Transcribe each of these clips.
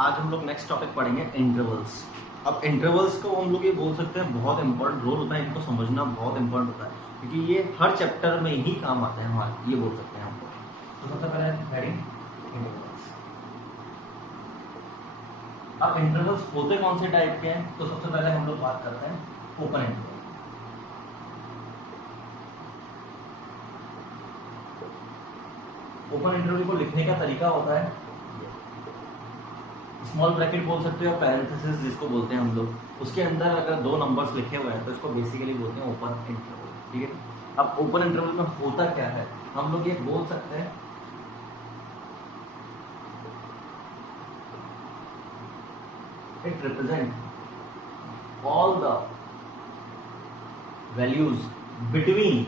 आज हम लोग नेक्स्ट टॉपिक पढ़ेंगे इंटरवल्स। अब इंटरवल्स को हम लोग ये बोल सकते हैं बहुत इंपॉर्टेंट रोल होता है, इनको समझना बहुत इंपॉर्टेंट होता है क्योंकि ये हर चैप्टर में ही काम आते हैं हमारे, ये बोल सकते हैं हम लोग। तो सबसे पहले हेडिंग इंटरवल्स। अब इंटरवल्स होते कौन से टाइप के हैं, तो सबसे पहले हम लोग बात करते हैं ओपन इंटरवल। ओपन इंटरवल को लिखने का तरीका होता है स्मॉल ब्रैकेट बोल सकते हो या पैरेंथेसिस जिसको बोलते हैं हम लोग। उसके अंदर अगर दो नंबर्स लिखे हुए हैं तो इसको बेसिकली बोलते हैं ओपन इंटरवल। ठीक है, अब ओपन इंटरवल में होता क्या है, हम लोग ये बोल सकते हैं it represent all the values between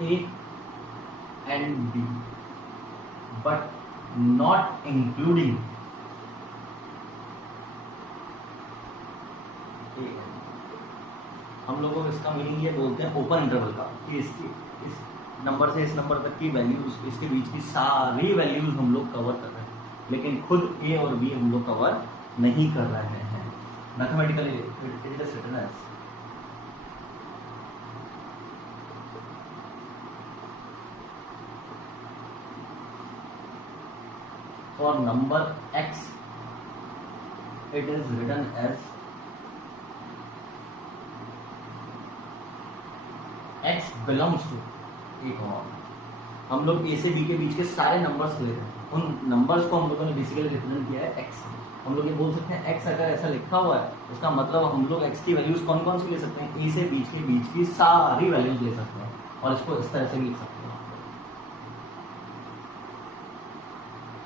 A and B, but not including A and B। हम लोगों को इसका मीनिंग ये बोलते हैं ओपन इंटरवल का कि इसकी इस नंबर से इस नंबर तक की वैल्यूज, इसके बीच की सारी वैल्यूज हम लोग कवर कर रहे हैं, लेकिन खुद A और B हम लोग कवर नहीं कर रहे हैं। Mathematically it is written as for number x it is written as x belongs to a comma। हम लोग a से b के बीच के सारे नंबर्स ले रहे हैं, उन नंबर्स को हम लोगों ने बेसिकली रिप्रेजेंट किया है x। हम लोग ये बोल सकते हैं x अगर ऐसा लिखा हुआ है उसका मतलब हम लोग x की वैल्यूज कौन कौन सी ले सकते हैं, a से बीच की सारी वैल्यूज ले सकते हैं और इसको इस तरह से भी लिख सकते हैं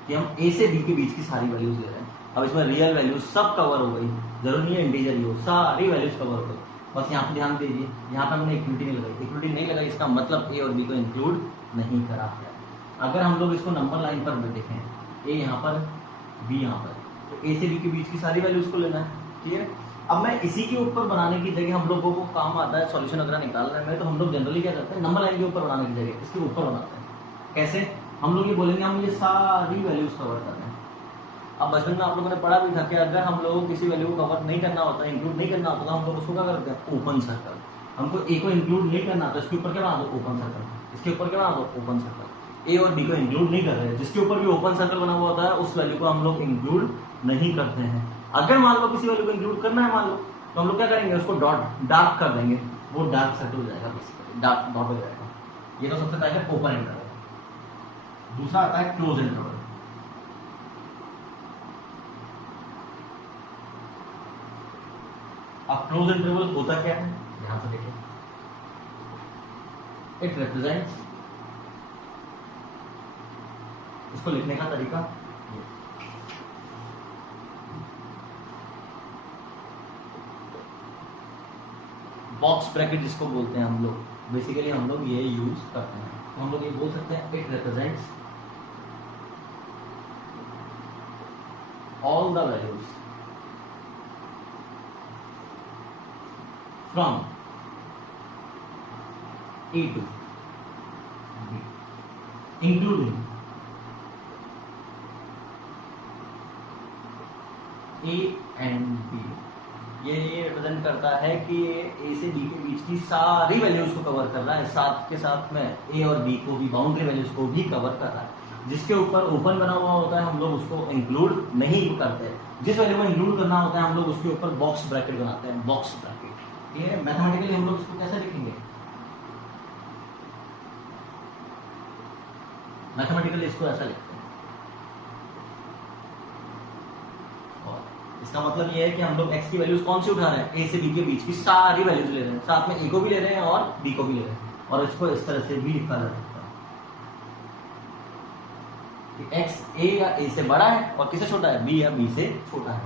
कि हम a से b के बीच की सारी वैल्यूज ले रहे हैं। अब इसमें रियल वैल्यूज सब कवर हो गई, जरूरी नहीं है इंटीजर ही हो, सारी वैल्यूज कवर हो गई। बस यहाँ पे ध्यान दीजिए, यहाँ पे हमने इक्विटी नहीं लगाई। इक्विटी नहीं लगाई इसका मतलब a और b को इंक्लूड नहीं करा है। अगर हम लोग इसको नंबर लाइन पर देखें, a यहाँ पर b यहाँ पर, तो a से b के बीच की सारी वैल्यूज को लेना है। ठीक है, अब मैं इसी के ऊपर बनाने की जगह हम लोगों को काम आता है सॉल्यूशन वगैरह निकालने में, तो हम लोग जनरली क्या करते हैं नंबर लाइन के ऊपर बनाने की जगह इसके ऊपर बनाते हैं। कैसे, हम लोग ये बोलेंगे हम ये सारी वैल्यूज कवर कर रहे हैं। अब बचपन में आप लोगों ने पढ़ा भी था कि अगर हम लोगों को किसी वैल्यू को कवर नहीं करना होता, इंक्लूड नहीं करना होता, तो हम लोग उसको क्या करते हैं ओपन सर्कल। हमको ए को इंक्लूड नहीं करना तो इसके ऊपर क्या बना दो ओपन सर्कल, इसके ऊपर क्या बना दो ओपन सर्कल। ए और बी को इंक्लूड नहीं कर रहे, जिसके ऊपर भी ओपन सर्कल बना हुआ होता है उस वैल्यू को हम लोग इंक्लूड नहीं करते हैं। अगर मान लो किसी वैल्यू को इंक्लूड करना है मान लो, तो हम लोग क्या करेंगे उसको डॉट डार्क कर देंगे, वो डार्क सर्कल हो जाएगा, बेसिकली डार्क डॉट हो जाएगा। ये तो सबसे पहले ओपन इंटरवल। दूसरा आता है क्लोज इंटरवल। अब क्लोज इंटरवल होता क्या है, यहां से देखिए, इट रिप्रेजेंट्स, इसको लिखने का तरीका बॉक्स ब्रैकेट जिसको बोलते हैं हम लोग, बेसिकली हम लोग ये यूज करते हैं। तो हम लोग ये बोल सकते हैं it represents all the values from A to B including A and B। ये रिप्रेजेंट करता है कि A से B के बीच की सारी वैल्यूज को कवर कर रहा है, साथ के साथ में A और B को भी, बाउंड्री वैल्यूज को भी कवर कर रहा है। जिसके ऊपर ओपन बना हुआ होता है हम लोग उसको इंक्लूड नहीं करते, जिस वैल्यू को इंक्लूड करना होता है हम लोग उसके ऊपर बॉक्स ब्रैकेट बनाते हैं, बॉक्स ब्रैकेट। ये मैथमेटिकली हम लोग इसको कैसे लिखेंगे, मैथमेटिकली इसको ऐसा लिखते हैं। और इसका मतलब ये है कि हम लोग x की वैल्यूज कौन सी उठा रहे हैं, a से b के बीच की सारी वैल्यूज ले रहे हैं, साथ में a को भी ले रहे हैं और b को भी ले रहे हैं, और इसको इस तरह से भी लिखा जा सकता है x a या a से बड़ा है और किससे छोटा है, b या b से छोटा है।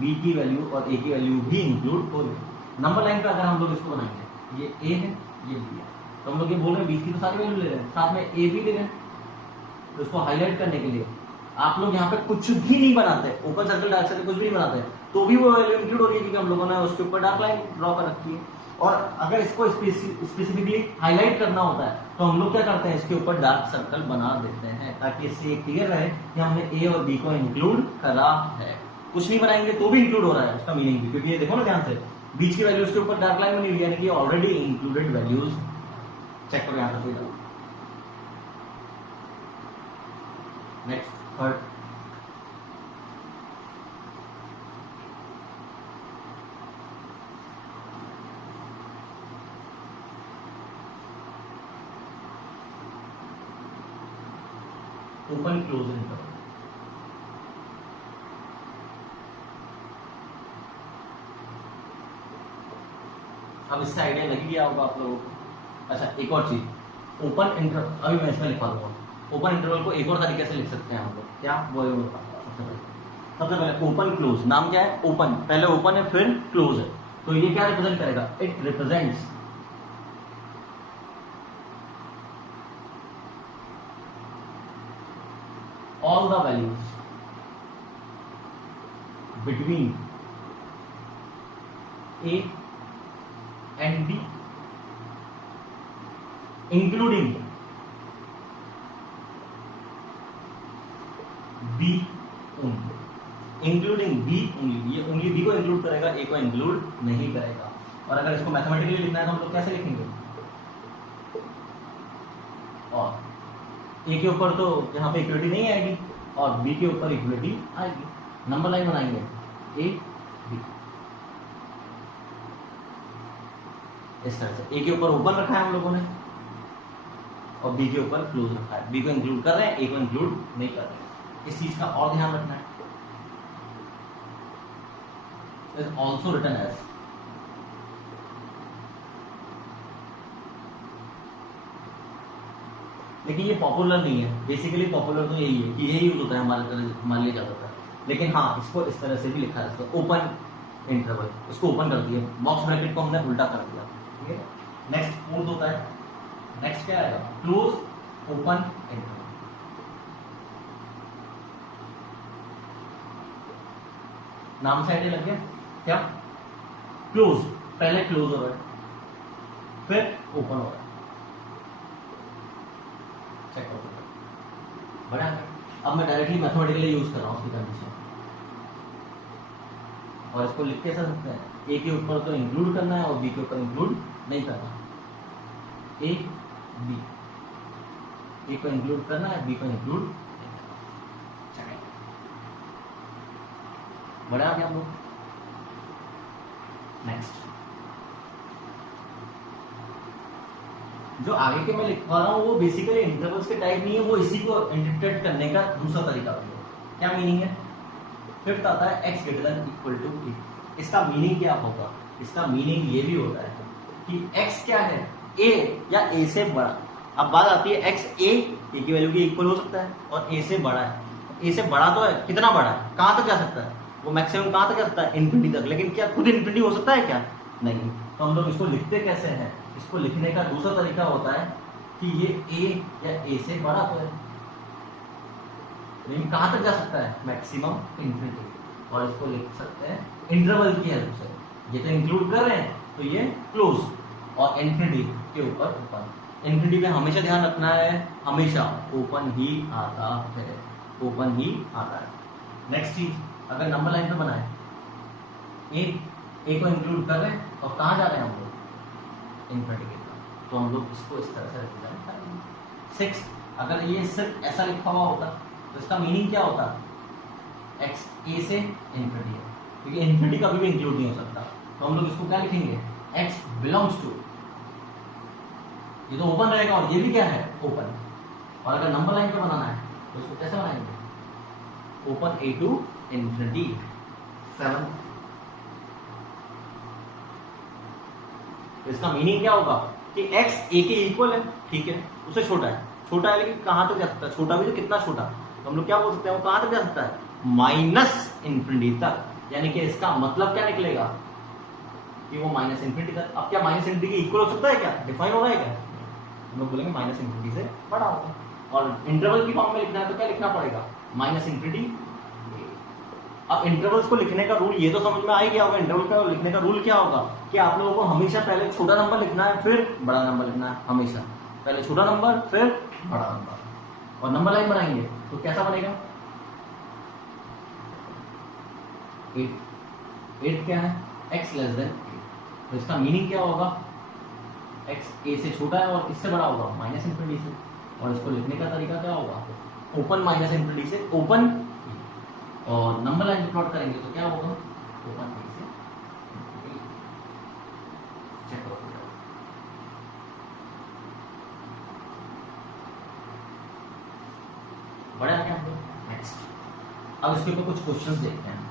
b की वैल्यू और a की वैल्यू भी इंक्लूड हो रही। नंबर लाइन पे अगर हम लोग इसको बनाएंगे, ये a है ये b है, तो हम लोग ये बोल रहे हैं b की तो सारी वैल्यू ले रहे हैं, साथ में a भी ले रहे हैं। तो इसको हाईलाइट करने के लिए आप लोग यहाँ पे कुछ भी नहीं बनाते, ओपन सर्कल डार्क सर्कल कुछ भी नहीं बनाते, तो भी वो वैल्यू इंक्लूड हो रही है क्योंकि हम लोगों ने उसके ऊपर डार्क लाइन ड्रॉ कर रखी है। और अगर इसको स्पेसिफिकली हाईलाइट करना होता है तो हम लोग क्या करते हैं, इसके ऊपर डार्क सर्कल बना देते हैं ताकि इससे क्लियर रहे कि हमने ए और बी को इंक्लूड करा है। कुछ नहीं बनाएंगे तो भी इंक्लूड हो रहा है उसका मीनिंग भी, क्योंकि ये देखो ना ध्यान से, बीच की वैल्यूज के ऊपर डार्क लाइन बनी हुई है, यानी कि ऑलरेडी इंक्लूडेड वैल्यूज। चेक करो यहां पर। Next third, open close interval. अब इससे आइडिया लग गया होगा आप लोगों को। अच्छा एक और चीज, ओपन इंटरवल, अभी मैं इसमें लिखवा दूंगा। ओपन इंटरवल को एक और तरीके से लिख सकते हैं हम लोग, क्या वो सबसे पहले ओपन क्लोज। नाम क्या है, ओपन, पहले ओपन है फिर क्लोज है, तो ये क्या रिप्रेजेंट करेगा, it represents all the values between A and B including B only, including B only। ये only B को इंक्लूड करेगा, A को इंक्लूड नहीं करेगा। और अगर इसको मैथमेटिकली लिखना है तो हम लोग कैसे लिखेंगे, और ए के ऊपर तो यहाँ पे इक्विटी नहीं आएगी और बी के ऊपर इक्विटी आएगी, नंबर लाइन बनाएंगे ए बी। इस तरह से ए के ऊपर ओपन रखा है हम लोगों ने और बी के ऊपर क्लोज रखा है। बी को इंक्लूड कर रहे हैं, ए को इंक्लूड नहीं कर रहे हैं। इस चीज का और ध्यान रखना है। इज ऑल्सो रिटन एज, लेकिन ये पॉपुलर नहीं है। बेसिकली पॉपुलर तो यही है कि यही यूज होता है हमारे लिए ज्यादातर, लेकिन हाँ इसको इस तरह से भी लिखा है, ओपन इंटरवल, इसको ओपन कर दिया, बॉक्स ब्रैकेट को हमने उल्टा कर दिया। ठीक है, नेक्स्ट फोर्थ होता है, नेक्स्ट क्या आएगा, क्लोज ओपन इंटरवल। नाम से आइडिया लग गया क्या, क्लोज, पहले क्लोज हो रहा है फिर ओपन हो रहा है। चेक करो बड़ा। अब मैं डायरेक्टली मैथमेटिकली यूज कर रहा हूँ उसकी कंडीशन, और इसको लिख के सकते हैं, ए के ऊपर तो इंक्लूड करना है और बी के ऊपर इंक्लूड नहीं करना। ए बी, ए को इंक्लूड करना है, बी को इंक्लूड नहीं करना। बड़ा आ गया हम लोग। नेक्स्ट जो आगे के मैं लिखवा रहा हूँ वो बेसिकली इंटरवल्स के टाइप नहीं है, वो इसी को इंटरप्रेट करने का दूसरा तरीका भी है। क्या मीनिंग है, फिफ्थ आता है x greater than equal to a. इसका मीनिंग क्या होगा, इसका मीनिंग ये भी होता है कि x क्या है, a या a से बड़ा। अब बात आती है x a की वैल्यू की इक्वल हो सकता है और a से बड़ा है। a से बड़ा तो है, कितना बड़ा है, कहां तक जा सकता है, वो मैक्सिमम कहां तक जा सकता है, इन्फिनिटी तक। लेकिन क्या खुद इन्फिनिटी हो सकता है क्या, नहीं। तो हम लोग इसको लिखते कैसे हैं, इसको लिखने का दूसरा तरीका होता है कि ये a या a से बड़ा तो है, लेकिन कहां तक जा सकता है, मैक्सिमम इन्फिनिटी। और इसको लिख सकते हैं इंटरवल की हेल्प से। ये तो इंक्लूड कर रहे हैं तो ये क्लोज, और इन्फिनिटी के ऊपर ओपन। इन्फिनिटी पे हमेशा ध्यान रखना है, हमेशा ओपन ही आता है, ओपन ही आता है। नेक्स्ट चीज, अगर नंबर लाइन पे बनाए, ए को इंक्लूड कर रहे हैं और कहां जा रहे हैं हम लोग, इन्फिनिटी के तरफ, तो हम लोग इसको इस तरह से रिप्रेजेंट करेंगे। सिक्स, अगर ये सिर्फ ऐसा लिखा हुआ होता तो इसका मीनिंग क्या होता, x a से इन्फिनिटी है, क्योंकि इन्फिनिटी कभी भी इंक्लूड नहीं हो सकता। तो हम लोग इसको क्या लिखेंगे, x बिलोंग्स टू, ये तो ओपन रहेगा और ये भी क्या है, ओपन। और अगर नंबर लाइन पे बनाना है तो इसको कैसे बनाएंगे, ओपन a टू इन्फिनिटी 7। तो इसका मीनिंग क्या होगा कि x a के इक्वल है, ठीक है, उससे छोटा है, छोटा है लेकिन कहां तक जा सकता है, छोटा भी तो कितना छोटा, तो हम लोग क्या बोल सकते हैं, वो कहां तक जा सकता है, माइनस इन्फिनिटी तक। यानी कि इसका मतलब क्या निकलेगा कि वो माइनस इन्फिनिटी तक। अब क्या माइनस इन्फिनिटी के इक्वल हो सकता है क्या, डिफाइन हो रहा है क्या, हम लोग बोलेंगे माइनस इन्फिनिटी से बड़ा होगा। और इंटरवल की फॉर्म में लिखना है तो क्या लिखना पड़ेगा, माइनस इन्फिनिटी। अब इंटरवल्स को लिखने का रूल ये तो समझ में आ ही गया होगा, इंटरवल का लिखने का रूल क्या होगा कि आप लोगों को हमेशा पहले छोटा नंबर लिखना है फिर बड़ा नंबर लिखना है हमेशा। पहले छोटा नंबर फिर बड़ा नंबर, और नंबर लाइन बनाएंगे तो कैसा बनेगा, 8 क्या है, x लेस देन 8, तो इसका मीनिंग क्या होगा, x a से छोटा है और इससे बड़ा होगा माइनस इन्फिनिटी से, और इसको लिखने का तरीका क्या होगा, ओपन माइनस इन्फिनिटी से ओपन, और नंबर लाइन प्लॉट करेंगे तो क्या होगा, ओपन a से चेक करो, बड़ा क्या हम लोग। नेक्स्ट अब इसके ऊपर कुछ क्वेश्चंस देखते हैं।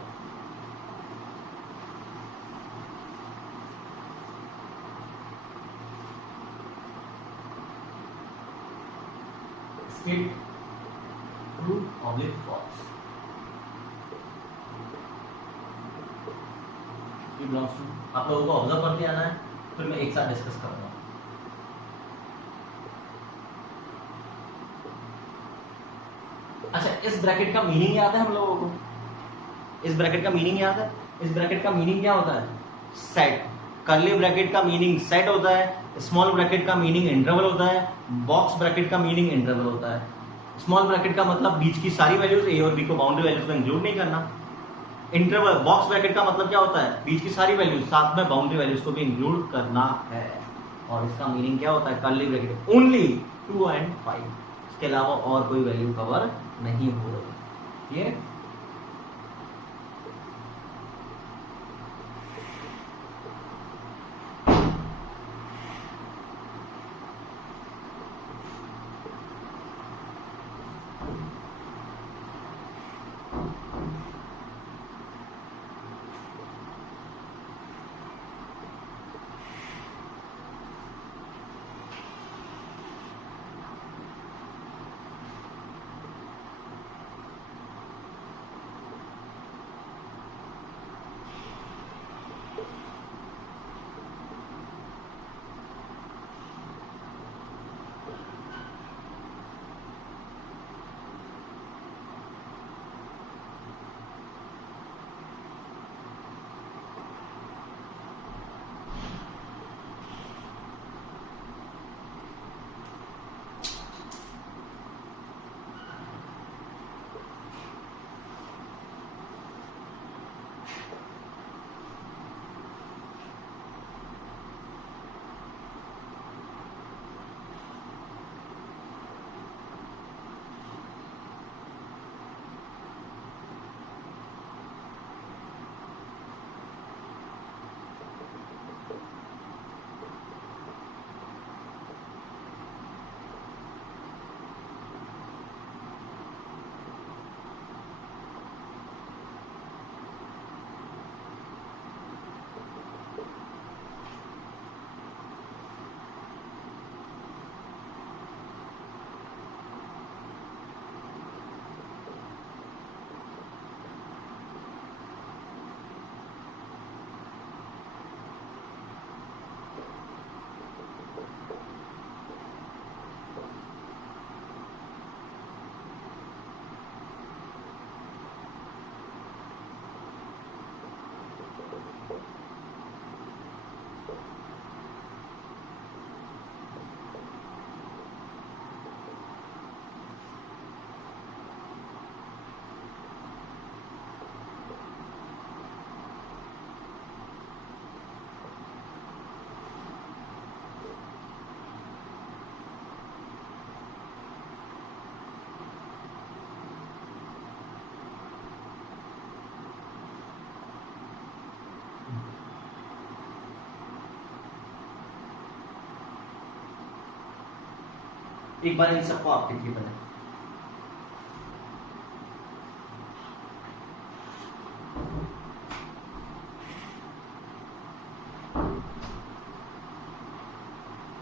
स्टेट ट्रू ऑब्लिक फॉल्स, ये बिलोंग्स टू, आप लोगों को ऑब्जर्व करते आना है, फिर मैं एक साथ डिस्कस करूंगा। अच्छा, इस ब्रैकेट का मीनिंग याद है हम लोगों को, इस ब्रैकेट का मीनिंग याद है, इस ब्रैकेट का मीनिंग क्या होता है, सेट, कर्ली ब्रैकेट का मीनिंग सेट होता है, स्मॉल ब्रैकेट का मीनिंग इंटरवल होता है, बॉक्स ब्रैकेट का मीनिंग इंटरवल होता है। स्मॉल ब्रैकेट का मतलब बीच की सारी वैल्यूज, ए और बी को बाउंड्री वैल्यूज में इंक्लूड नहीं करना। इंटरवल बॉक्स ब्रैकेट का मतलब क्या होता है, बीच की सारी वैल्यूज साथ में बाउंड्री वैल्यूज को भी इंक्लूड करना है। और इसका मीनिंग क्या होता है, कर्ली ब्रैकेट ओनली 2 and 5, इसके अलावा और कोई वैल्यू कवर नहीं हो रही। ये एक बार इन सबको आप देखिए पहले।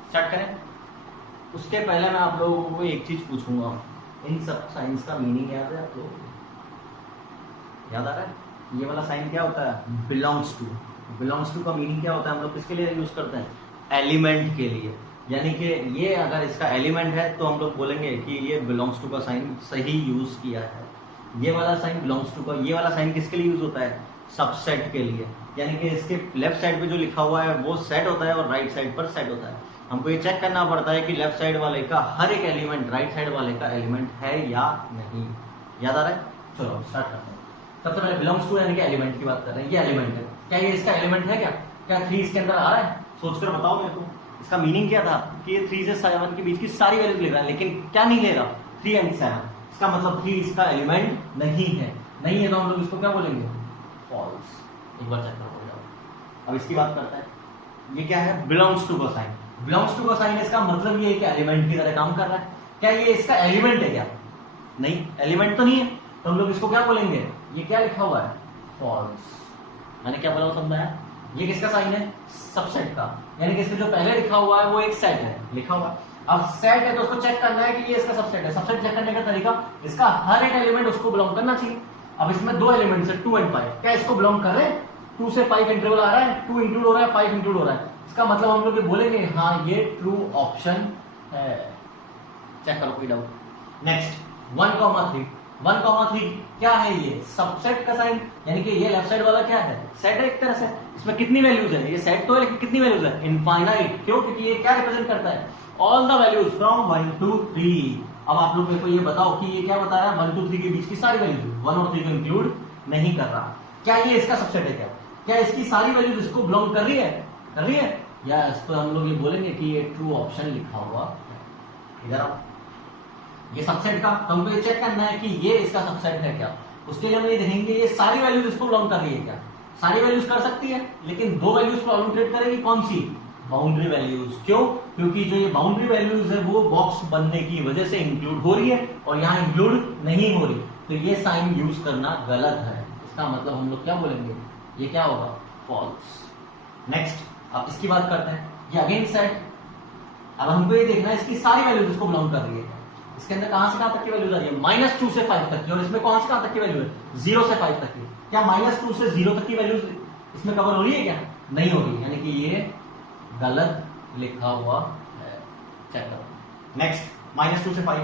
स्टार्ट करें। उसके पहले मैं आप लोगों को एक चीज पूछूंगा, इन सब साइंस का मीनिंग याद है आप लोगों को? याद आ रहा है? ये वाला साइन क्या होता है? Belongs to. बिलोंग्स टू का मीनिंग क्या होता है? हम लोग किसके लिए यूज करते हैं? एलिमेंट के लिए। यानी कि ये अगर इसका एलिमेंट है तो हम लोग बोलेंगे कि ये बिलोंग्स टू का साइन सही यूज किया है। ये वाला साइन बिलोंग्स टू का, ये वाला साइन किसके लिए यूज होता है? सबसेट के लिए। यानी कि इसके लेफ्ट साइड पे जो लिखा हुआ है वो सेट होता है और राइट साइड पर सेट होता है। हमको ये चेक करना पड़ता है कि लेफ्ट साइड वाले का हर एक एलिमेंट राइट साइड वाले का एलिमेंट है या नहीं। याद आ रहा है? चलो स्टार्ट करते हैं। सबसे पहले बिलोंग्स टू यानी कि एलिमेंट की बात कर रहे हैं। ये एलिमेंट है, क्या ये इसका एलिमेंट है? क्या 3 इसके अंदर आ रहा है? सोचकर बताओ मेरे को। इसका मीनिंग क्या था कि ये 3 से 7 के बीच की सारी वैल्यूज ले रहा है, लेकिन क्या नहीं ले रहा? 3 एंड 7। इसका मतलब 3 इसका एलिमेंट नहीं है। नहीं है तो हम लोग इसको क्या बोलेंगे? फॉल्स। एक बार चेक करो जाओ। अब इसकी बात करते हैं। ये क्या है? Belongs to cosine. Belongs to cosine इसका मतलब ये है कि एलिमेंट की तरह काम कर रहा है। क्या ये इसका एलिमेंट है क्या? नहीं, एलिमेंट तो नहीं है, तो हम लोग इसको क्या बोलेंगे? ये क्या लिखा हुआ है? फॉल्स। मैंने क्या बोला समझाया? ये किसका साइन है? सबसेट का, यानी कि इसमें जो पहले लिखा हुआ है वो एक सेट है लिखा हुआ। अब सेट है तो उसको चेक करना है कि ये इसका सबसेट है। सबसेट चेक करने का तरीका, इसका हर एक एलिमेंट उसको बिलोंग करना चाहिए। अब इसमें 2 एलिमेंट्स है 2 एंड 5, क्या इसको बिलोंग कर रहे हैं? 2 से 5 इंटरवल आ रहा है, 2 इंक्लूड हो रहा है, 5 इंक्लूड हो रहा है। इसका मतलब हम लोग ये बोलेंगे हाँ ये ट्रू ऑप्शन है। चेक करो कोई डाउट? नेक्स्ट 1,3 1,3 क्या है? ये सबसेट का साइन, यानी कि ये लेफ्ट साइड वाला क्या है? सेट है एक तरह से। इसमें कितनी वैल्यूज है? ये सेट तो है लेकिन कितनी वैल्यूज है? इनफाइनाइट। क्यों? क्योंकि ये क्या रिप्रेजेंट करता है? All the values from 1 to 3। अब आप लोग मेरे को ये बताओ कि ये क्या बता रहा है? 1 to 3 के बीच की सारी वैल्यूज, 1 और 3 को इंक्लूड नहीं कर रहा। क्या ये इसका सबसेट है? क्या इसकी सारी वैल्यूज इसको बिलोंग कर रही है? कर रही है? यस, तो हम लोग ये बोलेंगे कि ये ट्रू ऑप्शन लिखा हुआ है। इधर आओ। ये सबसेट का, तो हमको ये चेक करना है कि ये इसका सबसेट है क्या। उसके लिए हम ये देखेंगे ये सारी वैल्यूज इसको बिलोंग कर रही है क्या। सारी वैल्यूज कर सकती है, लेकिन 2 वैल्यूज को अलॉकेट करेगी। कौन सी? Boundary values. क्यों? क्योंकि जो ये बाउंड्री वैल्यूज है वो बॉक्स बनने की वजह से इंक्लूड हो रही है और यहाँ इंक्लूड नहीं हो रही, तो ये साइन यूज करना गलत है। इसका मतलब हम लोग क्या बोलेंगे? ये क्या होगा? फॉल्स। नेक्स्ट, अब इसकी बात करते हैं। ये अगेन सेट। अब हमको ये देखना है इसकी सारी वैल्यूज इसको बिलोंग कर रही है। इसके अंदर कहां से कहां तक की वैल्यूज आ रही है? -2 से 5 तक की। और इसमें कौन से कहां तक की वैल्यू है? 0 से 5 तक की। क्या -2 से 0 तक की वैल्यूज इसमें कवर हो रही है क्या? नहीं हो रही, यानी कि ये गलत लिखा हुआ है। चेक करो। नेक्स्ट -2 से 5।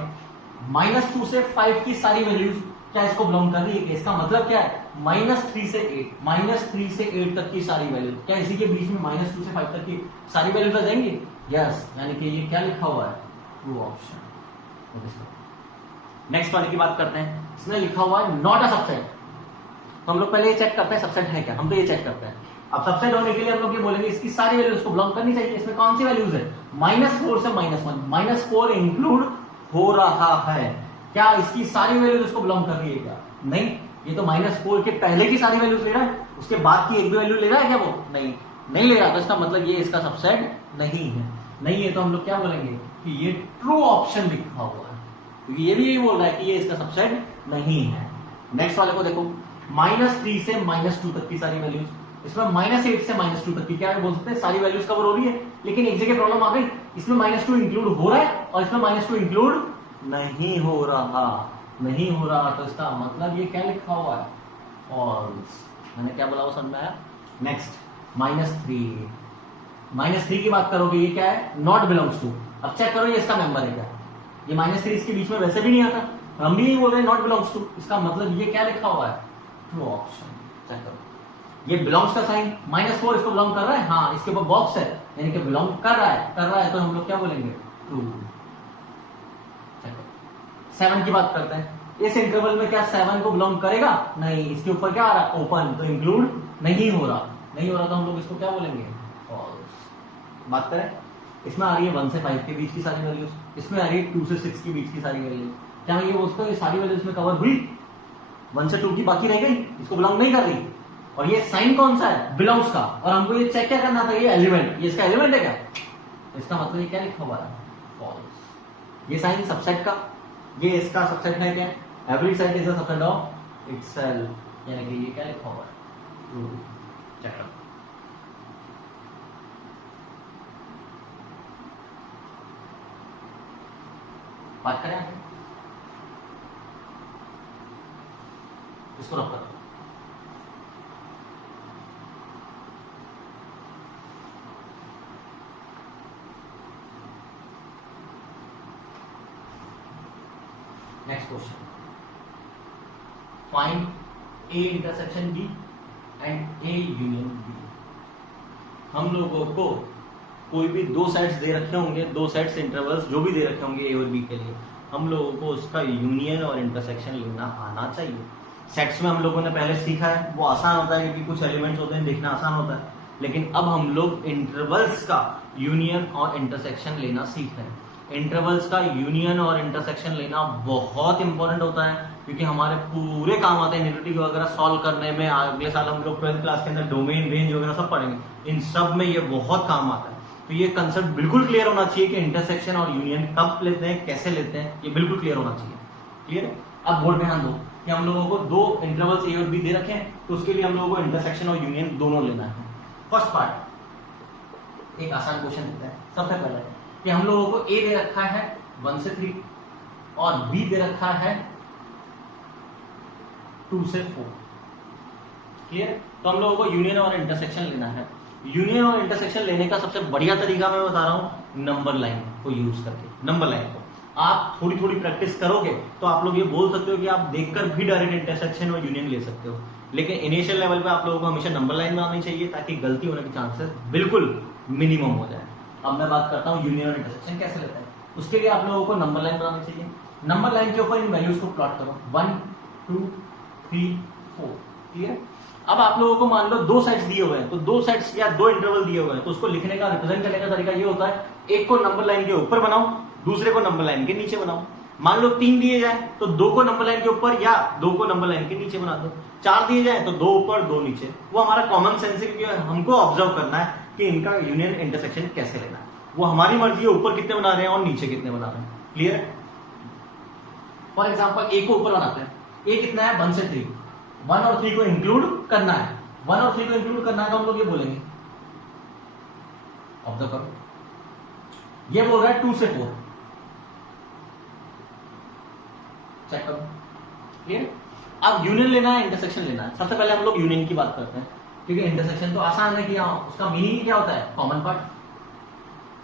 -2 से 5 की सारी वैल्यूज क्या इसको बिलोंग कर रही है? इसका मतलब क्या है? -3 से 8, -3 से 8 तक की सारी वैल्यूज, क्या इसी के बीच में -2 से 5 तक की सारी वैल्यूज आ जाएंगी? यस, यानी कि ये क्या लिखा हुआ है? True option. नेक्स्ट वाले की बात करते हैं। इसमें लिखा हुआ है नॉट अ सबसेट। तो हम लोग पहले ये चेक करते हैं सबसेट है क्या। हम तो ये चेक करते हैं। अब सबसेट होने के लिए हम लोग ये बोलेंगे इसकी सारी वैल्यूज को बिलोंग करनी चाहिए। इसमें कौन सी वैल्यूज है? -4 से -1, -4 इंक्लूड हो रहा है। क्या इसकी सारी वैल्यूज उसको बिलोंग कर रही है क्या? नहीं, ये तो -4 के पहले की सारी वैल्यूज ले रहा है, उसके बाद की एक भी वैल्यू ले रहा है क्या वो? नहीं ले रहा। तो इसका मतलब ये इसका सबसेट नहीं है। नहीं है तो हम लोग क्या बोलेंगे कि ये ट्रू ऑप्शन लिखा हुआ है, क्योंकि ये भी यही बोल रहा है कि ये इसका सबसेट नहीं है। नेक्स्ट वाले को देखो। -3 से -2 तक की सारी वैल्यूज, इसमें -8 से -2 तक की क्या बोल सकते हैं? सारी वैल्यूज कवर हो रही है, लेकिन एक जगह प्रॉब्लम आ गई। इसमें -2 इंक्लूड हो रहा है और इसमें -2 इंक्लूड नहीं हो रहा। तो इसका मतलब ये क्या लिखा हुआ है? फॉल्स। मैंने क्या बोला वो समझ में आया? नेक्स्ट -3 की बात करोगे, ये क्या है? Not belongs to. अब चेक करो ये इसका मेंबर है क्या? ये -3 इसके बीच में वैसे भी नहीं आता, हम भी नहीं बोल रहे नॉट बिलोंग्स टू। इसका मतलब ये क्या लिखा हुआ है? True option. चेक करो। ये बिलोंग्स का साइन, -4 इसको बिलोंग कर रहा है, हाँ इसके ऊपर बॉक्स है, यानी कि बिलोंग कर रहा है तो हम लोग क्या बोलेंगे? ट्रू। 7 की बात करते हैं। इस इंटरवल में क्या 7 को बिलोंग करेगा? नहीं। इसके ऊपर क्या आ रहा है? ओपन, तो इंक्लूड नहीं हो रहा तो हम लोग इसको क्या बोलेंगे? फॉल्स। बात करें, इसमें आ रही है 1 से 5 के बीच की सारी वैल्यूज, इसमें आ रही है 2 से 6 के बीच की सारी वैल्यूज। क्या मैं ये बोलता हूँ ये सारी वैल्यूज में कवर हुई? 1 से 2 की बाकी रह गई, इसको बिलोंग नहीं कर रही। और ये साइन कौन सा है? बिलोंग्स का। और हमको ये चेक क्या करना था? ये एलिमेंट, ये इसका एलिमेंट है क्या? इसका मतलब ये क्या लिखा हुआ है? फॉल्स। ये साइन सबसेट का, ये इसका सबसेट है क्या? Every set is a subset of itself, यानी कि ये क्या लिखा हुआ है? ट्रू। चेक करो। बात करें आगे, इसको रख करो। Next question, find A intersection B and A union B। हम लोगों को कोई भी दो सेट्स दे रखे होंगे, दो सेट्स इंटरवल्स जो भी दे रखे होंगे ए और बी के लिए, हम लोगों को उसका यूनियन और इंटरसेक्शन लेना आना चाहिए। सेट्स में हम लोगों ने पहले सीखा है, वो आसान होता है क्योंकि कुछ एलिमेंट्स होते हैं, देखना आसान होता है। लेकिन अब हम लोग इंटरवल्स का यूनियन और इंटरसेक्शन लेना सीख रहे हैं। इंटरवल्स का यूनियन और इंटरसेक्शन लेना बहुत इंपॉर्टेंट होता है क्योंकि हमारे पूरे काम आते हैं नेगेटिव वगैरह सॉल्व करने में। अगले साल हम लोग 12th क्लास के अंदर डोमेन, रेंज वगैरह सब पढ़ेंगे, इन सब में ये बहुत काम आता है। तो ये कंसेप्ट बिल्कुल क्लियर होना चाहिए कि इंटरसेक्शन और यूनियन कब लेते हैं, कैसे लेते हैं, ये बिल्कुल क्लियर होना चाहिए। क्लियर है? अब बोर्ड में ध्यान दो कि हम लोगों को दो इंटरवल्स ए और बी दे रखे हैं, तो उसके लिए हम लोगों को इंटरसेक्शन और यूनियन दोनों लेना है। फर्स्ट पार्ट एक आसान क्वेश्चन देता है। सबसे पहले कि हम लोगों को ए दे रखा है 1 से 3 और बी दे रखा है 2 से 4। क्लियर? तो हम लोगों को यूनियन और इंटरसेक्शन लेना है। यूनियन और इंटरसेक्शन लेने का सबसे बढ़िया तरीका मैं बता रहा हूं, नंबर लाइन को यूज करके। नंबर लाइन को आप थोड़ी थोड़ी प्रैक्टिस करोगे तो आप लोग ये बोल सकते हो कि आप देखकर भी डायरेक्ट इंटरसेक्शन और यूनियन ले सकते हो। लेकिन इनिशियल लेवल पे आप लोगों को हमेशा नंबर लाइन बनानी चाहिए ताकि गलती होने के चांसेस बिल्कुल मिनिमम हो जाए। अब मैं बात करता हूँ यूनियन और इंटरसेक्शन कैसे लेते हैं। उसके लिए आप लोगों को नंबर लाइन बनानी चाहिए। नंबर लाइन के ऊपर इन वैल्यूज को प्लॉट करो, 1 2 3 4। क्लियर? अब आप लोगों को मान लो दो सेट्स दिए हुए हैं, तो दो सेट्स या दो इंटरवल दिए हुए हैं, तो उसको लिखने का, रिप्रेजेंट करने का तरीका ये होता है, एक को नंबर लाइन के ऊपर बनाओ, दूसरे को नंबर लाइन के नीचे बनाओ। मान लो 3 दिए जाए तो 2 को नंबर लाइन के ऊपर या 2 को नंबर लाइन के नीचे बना दो। 4 दिए जाए तो 2 ऊपर 2 नीचे। वो हमारा कॉमन सेंस है क्योंकि हमको ऑब्जर्व करना है कि इनका यूनियन इंटरसेक्शन कैसे लेना है। वो हमारी मर्जी है ऊपर कितने बना रहे हैं और नीचे कितने बना रहे हैं। क्लियर? फॉर एग्जाम्पल ए को ऊपर बनाते हैं। ए कितना है? 1 से 3। 1 और 3 को इंक्लूड करना है। 1 और 3 को इंक्लूड करना है तो हम लोग ये बोलेंगे, ऑब्जर्व करो, ये बोल रहा है 2 से 4। चेक करो। क्लियर? अब यूनियन लेना है, इंटरसेक्शन लेना है। सबसे पहले हम लोग यूनियन की बात करते हैं क्योंकि इंटरसेक्शन तो आसान है कि उसका मीनिंग क्या होता है? Common part.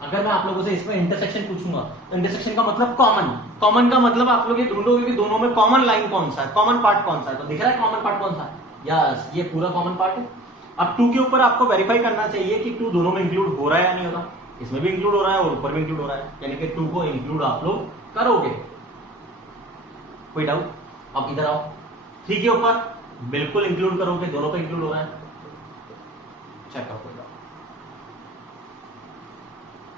अगर मैं आप लोगों से इसमें इंटरसेक्शन पूछूंगा तो इंटरसेक्शन का मतलब कॉमन। कॉमन का मतलब आप लोग ये ढूंढोगे कि दोनों में कॉमन लाइन कौन सा है, कॉमन पार्ट कौन सा है। तो दिख रहा है कॉमन पार्ट कौन सा है? यस, ये पूरा कॉमन पार्ट है। अब 2 के ऊपर आपको वेरीफाई करना चाहिए कि 2 दोनों में इंक्लूड हो रहा है या नहीं हो रहा। इसमें भी इंक्लूड हो रहा है और ऊपर भी इंक्लूड हो रहा है, यानी कि 2 को इंक्लूड आप लोग करोगे। कोई डाउट? अब इधर आओ, 3 के ऊपर बिल्कुल इंक्लूड करोगे, दोनों पे इंक्लूड हो रहा है। चेक करो।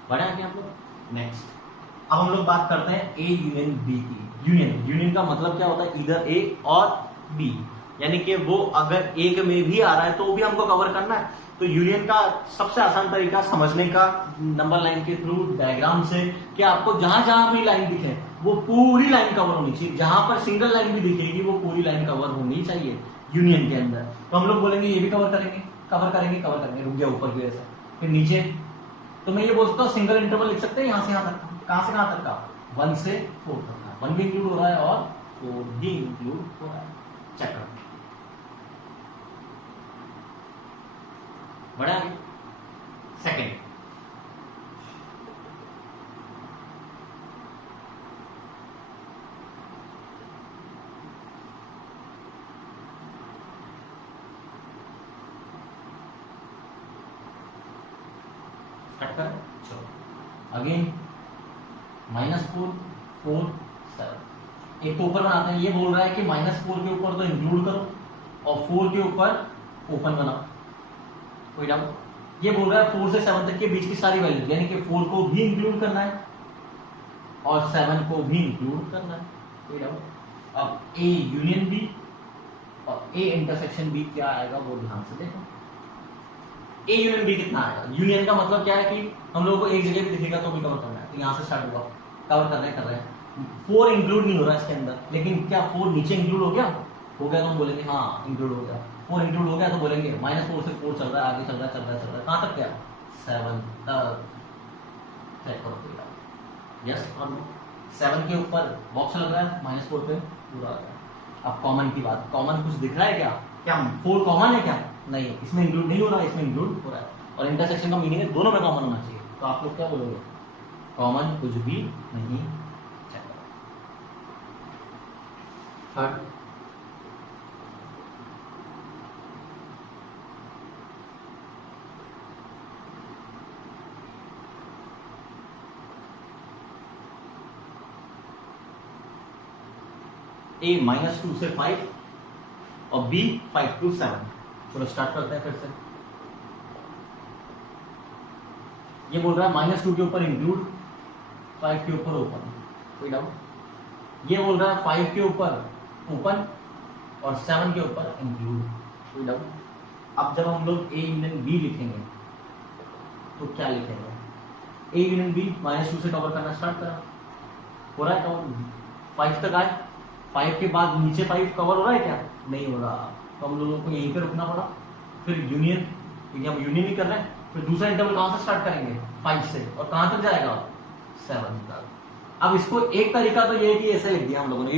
बढ़े आगे आप लोग। नेक्स्ट अब हम लोग बात करते हैं ए यूनियन बी की। यूनियन का मतलब क्या होता है? इधर ए और बी, यानी कि वो अगर एक में भी आ रहा है तो वो भी हमको कवर करना है। तो यूनियन का सबसे आसान तरीका समझने का नंबर लाइन के थ्रू, डायग्राम से, कि आपको जहां जहां भी लाइन दिखे वो पूरी लाइन कवर होनी चाहिए। जहां पर सिंगल लाइन भी दिखेगी वो पूरी लाइन कवर होनी चाहिए यूनियन के अंदर। तो हम लोग बोलेंगे ये भी कवर करेंगे, कवर करेंगे, कवर करेंगे। रुक गया ऊपर की वजह से। फिर नीचे तो मैं ये बोल सकता हूँ सिंगल इंटरवल लिख सकते हैं यहां से यहां तक। कहां से कहां तक का? 1 से 4 तक का। 1 भी इंक्लूड हो रहा है और 4 भी इंक्लूड हो रहा है। चेक करो। बढ़ा आगे। सेकेंड, चलो अगेन -4 4 7। एक को ऊपर बनाते हैं। ये बोल रहा है कि -4 के ऊपर तो इंक्लूड करो और 4 के ऊपर ओपन बनाओ। कोई डाउट? ये बोल रहा है 4 से 7 तक के बीच की सारी वैल्यू, यानी कि 4 को भी इंक्लूड करना है और 7 को भी इंक्लूड करना है। कोई डाउट? अब ए यूनियन बी और ए इंटरसेक्शन बी क्या आएगा वो ध्यान से देखो। ए यूनियन बी कितना आएगा? यूनियन का मतलब क्या है कि हम लोगों को एक जगह भी दिखेगा तो भी कवर करना है। तो यहां से स्टार्ट होगा, कवर कर रहे हैं। 4 इंक्लूड नहीं हो रहा इसके अंदर, लेकिन क्या 4 नीचे इंक्लूड हो गया? हो गया तो हम बोलेंगे हाँ इंक्लूड हो गया। 4 इंक्लूड हो गया तो बोलेंगे -4 से 4 चल रहा है, आगे चल रहा है, चल रहा है, चल रहा है, कहां तक गया? 7 तक। चेक करो पूरा। यस और नो? 7 के ऊपर बॉक्स लग रहा है, -4 पे पूरा आ गया। अब कॉमन की बात, कॉमन कुछ दिख रहा है क्या? क्या 4 कॉमन है क्या? नहीं, इसमें इंक्लूड नहीं हो रहा, इसमें इंक्लूड हो रहा है। और इंटरसेक्शन का मीनिंग है दोनों में कॉमन होना चाहिए। तो आप लोग क्या बोलोगे? कॉमन कुछ भी नहीं। चेक करो। थर्ड, ए -2 से 5 और बी 5 to 7। चलो स्टार्ट करते हैं फिर से। ये बोल रहा है -2 के ऊपर इंक्लूड, 5 के ऊपर ओपन, कोई डाउट? ये बोल रहा है 5 के ऊपर ओपन और 7 के ऊपर इंक्लूड, कोई डाउट? अब जब हम लोग ए यूनियन बी लिखेंगे तो क्या लिखेंगे? ए यूनियन बी -2 से कवर करना स्टार्ट करा, हो रहा है कवर, 5 तक आए, 5 के बाद नीचे 5 कवर हो रहा है क्या? नहीं हो रहा, तो हम लोगों को यहीं पे रुकना पड़ा। फिर यूनियन, क्योंकि हम यूनियन ही कर रहे हैं, फिर दूसरा इंटरवल कहां से स्टार्ट करेंगे? 5 से, और कहां तक जाएगा? 7 तक। अब इसको एक तरीका तो ये है कि ऐसे लिख दिया हम लोगों ने,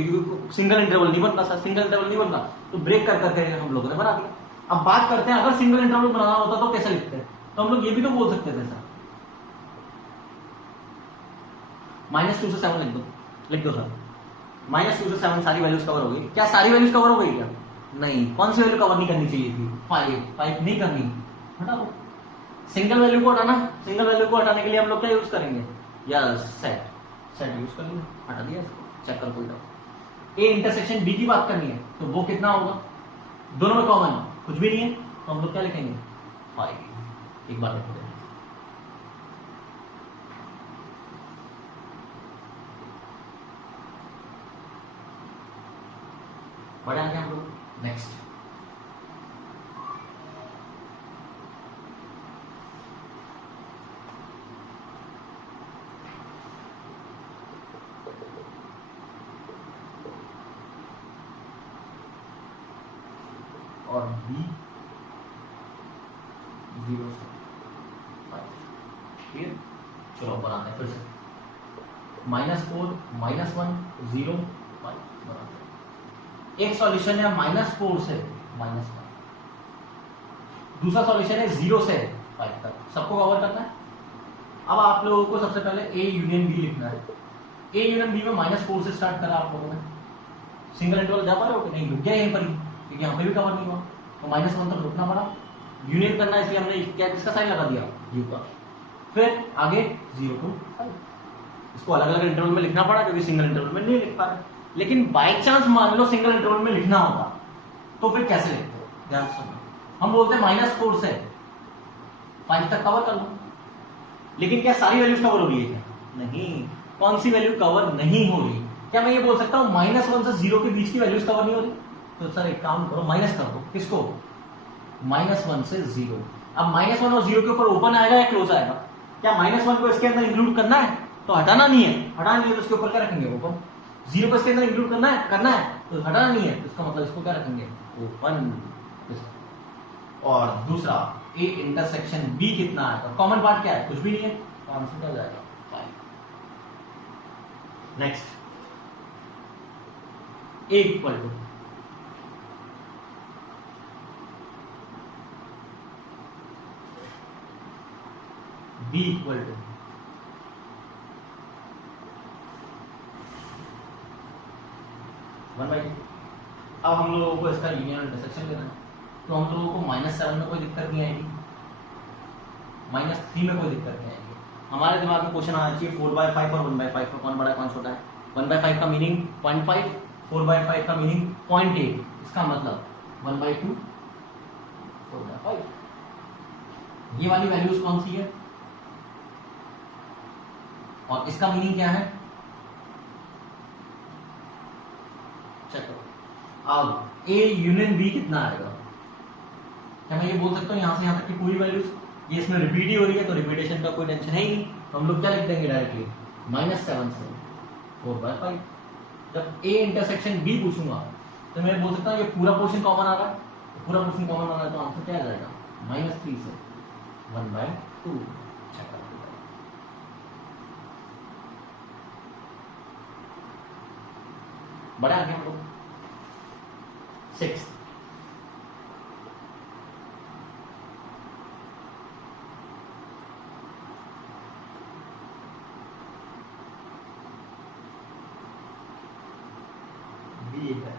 सिंगल इंटरवल नहीं बनता सर, सिंगल इंटरवल नहीं बनता तो ब्रेक कर करके हम लोगों ने बना दिया। अब बात करते हैं अगर सिंगल इंटरवल बनाना होता तो कैसे लिखते हैं? तो हम लोग ये भी तो बोल सकते थे सर, -2 से 7 लिख दो सर, -2 से 7 सारी वैल्यूज कवर हो गई। क्या सारी वैल्यूज कवर हो गई क्या? नहीं, कौन सी वैल्यू कवर नहीं करनी चाहिए थी? 5 नहीं करनी, हटा दो। सिंगल वैल्यू को हटाना, सिंगल वैल्यू को हटाने के लिए हम लोग क्या यूज करेंगे? या सेट यूज कर लेंगे, हटा दिया इसको, चेक कर कोई डाउट? ए इंटरसेक्शन बी की बात करनी है तो वो कितना होगा? दोनों में कॉमन कुछ भी नहीं है तो हम लोग क्या लिखेंगे? 5। एक बार लिख दें, बढ़ा गया हम लोग। नेक्स्ट, और बी 0 से 5, ठीक है? चलो बनाते हैं फिर से, -4 -1 0 5 बनाते हैं। एक सॉल्यूशन है -4 से -1, दूसरा सॉल्यूशन है 0 से 5 तक, सबको कवर करना है। अब आप लोगों को सबसे पहले ए यूनियन बी लिखना है। ए यूनियन बी में -4 से स्टार्ट करा आप लोगों ने, सिंगल इंटरवल जा पा रहे हो कि नहीं? रुक गया यहीं पर ही, क्योंकि यहाँ पे भी कवर नहीं हुआ तो -1 तक रुकना पड़ा। यूनियन करना है इसलिए हमने क्या किसका साइन लगा दिया? यू का। फिर आगे 0 to 5, इसको अलग अलग इंटरवल में लिखना पड़ा क्योंकि सिंगल इंटरवल में नहीं लिख पा रहे। लेकिन बाय चांस मान लो सिंगल इंटरवल में लिखना होता तो फिर कैसे लिखते हो? ध्यान सुनो, हम बोलते हैं -4 से 5 तक कवर कर लो। लेकिन क्या सारी वैल्यूज कवर हो रही है क्या? नहीं। कौन सी वैल्यू कवर नहीं हो रही? क्या मैं ये बोल सकता हूं -1 से 0 के बीच की वैल्यूज कवर नहीं हो रही? तो सर एक काम करो, माइनस कर दो। किसको? -1 से 0। अब -1 और 0 के ऊपर ओपन आएगा या क्लोज आएगा? क्या -1 को इसके अंदर इंक्लूड करना है? तो हटाना नहीं है, हटाना नहीं है तो इसके ऊपर क्या रखेंगे? ओपन। 0 को इसके अंदर इंक्लूड करना है तो हटाना नहीं है तो इसका मतलब इसको क्या रखेंगे? ओपन। और दूसरा ए इंटरसेक्शन बी कितना है? कॉमन पार्ट क्या है? कुछ भी नहीं है तो आंसर क्या हो जाएगा? 5। Next, A equal to B equal to 1/2। अब हम लोगों को इसका यूनियन इंटरसेक्शन लेना है तो हम लोगों को -7 में कोई दिक्कत नहीं आएगी, -3 में कोई दिक्कत नहीं आएगी। हमारे दिमाग में क्वेश्चन आना चाहिए 4/5 और 1/5 में कौन बड़ा है कौन छोटा है? 1/5 का मीनिंग 0.5, 4/5 का मीनिंग 0.8, इसका मतलब 1/2 4/5। ये वाली वैल्यूज कौन सी है और इसका मीनिंग क्या है? चेक करो। अब ए यूनियन बी कितना आएगा? क्या मैं ये बोल सकता हूँ यहां से यहां तक की पूरी वैल्यूज, ये इसमें रिपीट ही हो रही है तो रिपीटेशन का कोई टेंशन है ही नहीं, तो हम लोग क्या लिख देंगे डायरेक्टली? -7 से 4/5। जब ए इंटरसेक्शन बी पूछूंगा तो मैं बोल सकता हूँ ये पूरा पोर्शन कॉमन आ रहा है, तो पूरा पोर्शन कॉमन आ रहा है तो आंसर क्या आ जाएगा? -3 से 1/2। बड़ा आगे हम लोग 6 बी है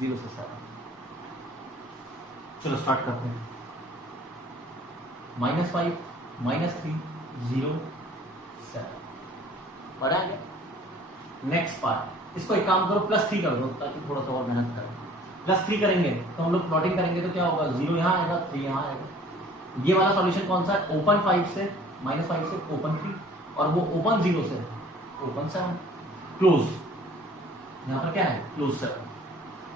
0 से 7। चलो स्टार्ट करते हैं। -5 -3 0 7। पढ़ा है? नेक्स्ट पार्ट, इसको एक काम करो +3 कर दो ताकि थोड़ा सा और मेहनत करें। +3 करेंगे तो हम लोग प्लॉटिंग करेंगे तो क्या होगा, 0 यहाँ आएगा, 3 यहाँ आएगा। ये वाला सॉल्यूशन कौन सा है, ओपन 5 से -5 से ओपन 3, और वो ओपन 0 से ओपन 7, क्लोज, यहाँ पर क्या है क्लोज 7।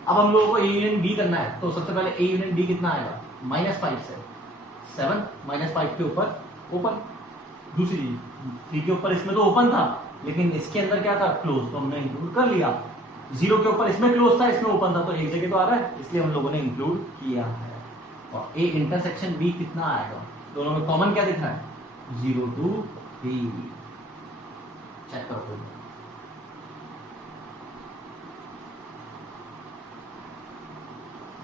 अब हम लोगों को ए यूनियन बी करना है, तो सबसे पहले ए यूनियन बी कितना आएगा, -5 से 7, -5 के ऊपर ओपन। दूसरी 3 के ऊपर इसमें तो ओपन था, लेकिन इसके अंदर क्या था, क्लोज, तो हमने इंक्लूड कर लिया। 0 के ऊपर इसमें क्लोज था, इसमें ओपन था, तो एक जगह तो आ रहा है, इसलिए हम लोगों ने इंक्लूड किया है। और ए इंटरसेक्शन बी कितना आएगा, दोनों में कॉमन क्या दिख रहा है, 0 2 3। चेक करो।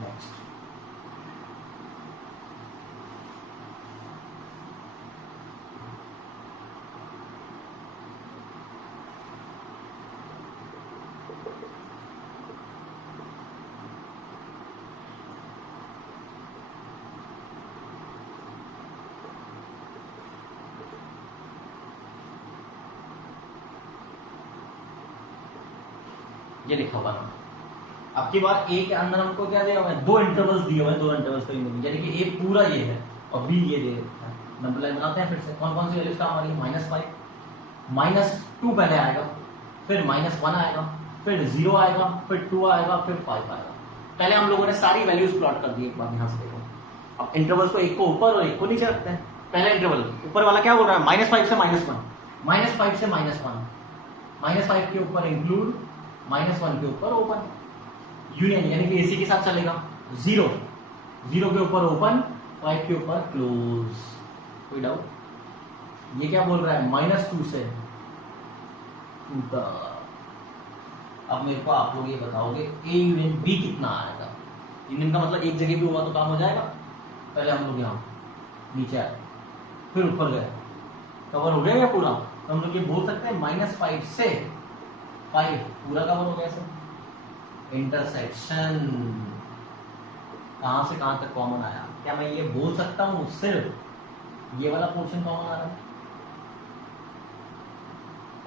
नेक्स्ट, ये लिखा हुआ है। अब की बार ए के अंदर हमको क्या दिया हुआ है, 2 इंटरवल्स दिए हुए हैं, 2 इंटरवल्स का यानी कि ए पूरा ये है और बी ये दे रखा है। नंबर लाइन बनाते हैं फिर से, कौन कौन सी वैल्यूज काम आ रही है, -5, -2 पहले आएगा, फिर -1 आएगा, फिर 0 आएगा, फिर 2 आएगा, फिर 5 आएगा। पहले हम लोगों ने सारी वैल्यूज प्लॉट कर दी, एक बार यहां से देखो। अब इंटरवल्स को एक को ऊपर और एक को नीचे रखते हैं। पहला इंटरवल ऊपर वाला क्या बोल रहा है, -5 से -1, -5 से -1, -5 के ऊपर इंक्लूड, -1 के ऊपर ओपन, यूनियन यानी कि एसी के साथ चलेगा। 0 के ऊपर ओपन, 5 के ऊपर क्लोज। कोई डाउट? ये क्या बोल रहा है, -2 से 2 तक। अब मेरे को आप लोग ये बताओगे ए यूनियन बी कितना आएगा। यूनियन का मतलब एक जगह भी हुआ तो काम हो जाएगा। पहले हम लोग यहाँ नीचे आए, फिर ऊपर गए, कवर हो गया पूरा, तो हम लोग ये बोल सकते हैं -5 से 5 पूरा कवर हो गया सर। इंटरसेक्शन कहां से कहां तक कॉमन आया, क्या मैं ये बोल सकता हूं सिर्फ ये वाला पोर्शन कॉमन आ रहा है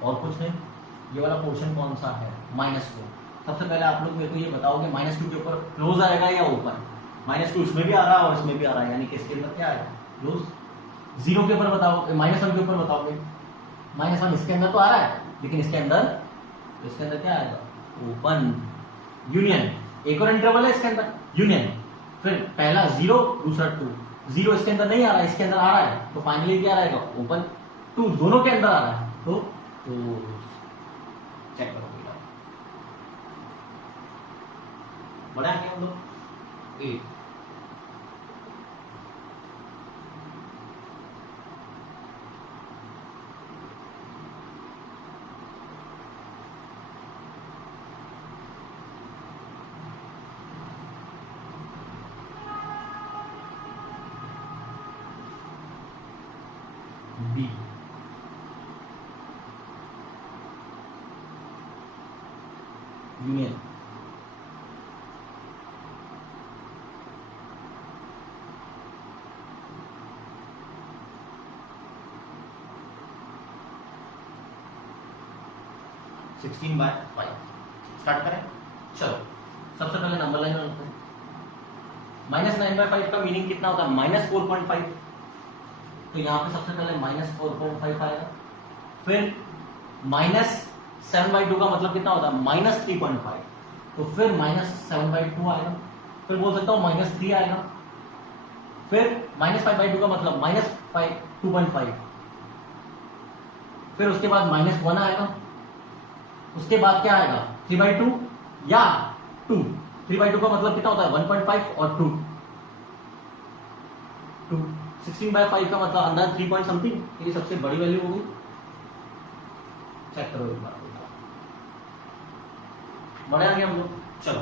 और कुछ नहीं? ये वाला पोर्शन कौन सा है, -2। सबसे पहले आप लोग मेरे को ये बताओगे -2 के ऊपर क्लोज आएगा या ओपन। -2 इसमें भी आ रहा है और इसमें भी आ रहा है, यानी कि इसके अंदर क्या आएगा, क्लोज। 0 के ऊपर बताओगे, -1 के ऊपर बताओगे, -1 इसके अंदर तो आ रहा है, लेकिन इसके अंदर क्या आएगा, ओपन, यूनियन। एक और इंटरवल है इसके अंदर, यूनियन। फिर पहला 0, दूसरा 2। 0 इसके अंदर नहीं आ रहा है, इसके अंदर आ रहा है, तो फाइनली क्या रहेगा, ओपन। 2 दोनों के अंदर आ रहा है, तो चेक करो बेटा, बड़ा है क्या हम लोग 8। बी यूनियन, (16/5) स्टार्ट करें। चलो सबसे पहले नंबर लाइन बनाते हैं। -9/5 का मीनिंग कितना होता है, -4.5। तो यहाँ पे सबसे पहले -4.5 आएगा, फिर -7/2 का मतलब कितना होता है, -3.5। तो फिर -7/2 आएगा, फिर बोल सकता हूँ -3 आएगा, फिर -5/2 का मतलब -2.5, फिर उसके बाद -1 आएगा, उसके बाद क्या आएगा 3/2 या 2। 3/2 का मतलब कितना होता है 1.5 और 2 16/5 का मतलब अंदाज 3 पॉइंट समथिंग, ये सबसे बड़ी वैल्यू होगी। चेक करो एक बार, बड़े आ गए हम लोग। चलो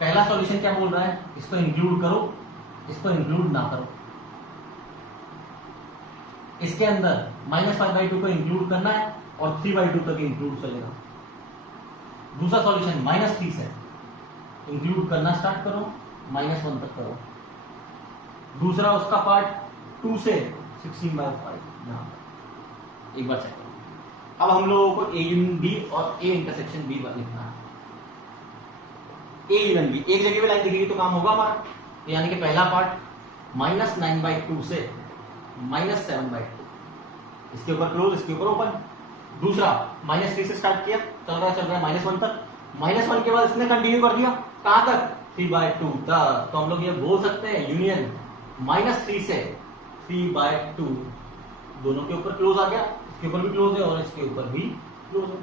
पहला सॉल्यूशन क्या बोल रहा है, इसको इंक्लूड करो, इसको इंक्लूड ना करो। इसके अंदर -5/2 को इंक्लूड करना है और 3/2 तक इंक्लूड चलेगा। दूसरा सॉल्यूशन -3 से इंक्लूड करना स्टार्ट करो, -1 तक करो। दूसरा उसका पार्ट 2 से 16/5, एक बार चेक करो। अब हम लोगों को ए यूनियन बी और ए इंटरसेक्शन बी लिखना है। ए यूनियन बी एक जगह पे लाइन दिखेगी तो काम होगा हमारा। तो यानी कि पहला पार्ट -9/2 से -7/2, इसके ऊपर क्लोज, इसके ऊपर ओपन। दूसरा -3 से स्टार्ट किया, चल रहा है -1 तक। -1 के बाद इसने कंटिन्यू कर दिया कहां तक, 3/2 तक। तो हम लोग ये बोल सकते हैं यूनियन -3 से 3/2 दोनों के ऊपर क्लोज आ गया, इसके ऊपर भी क्लोज है और इसके ऊपर भी क्लोज है।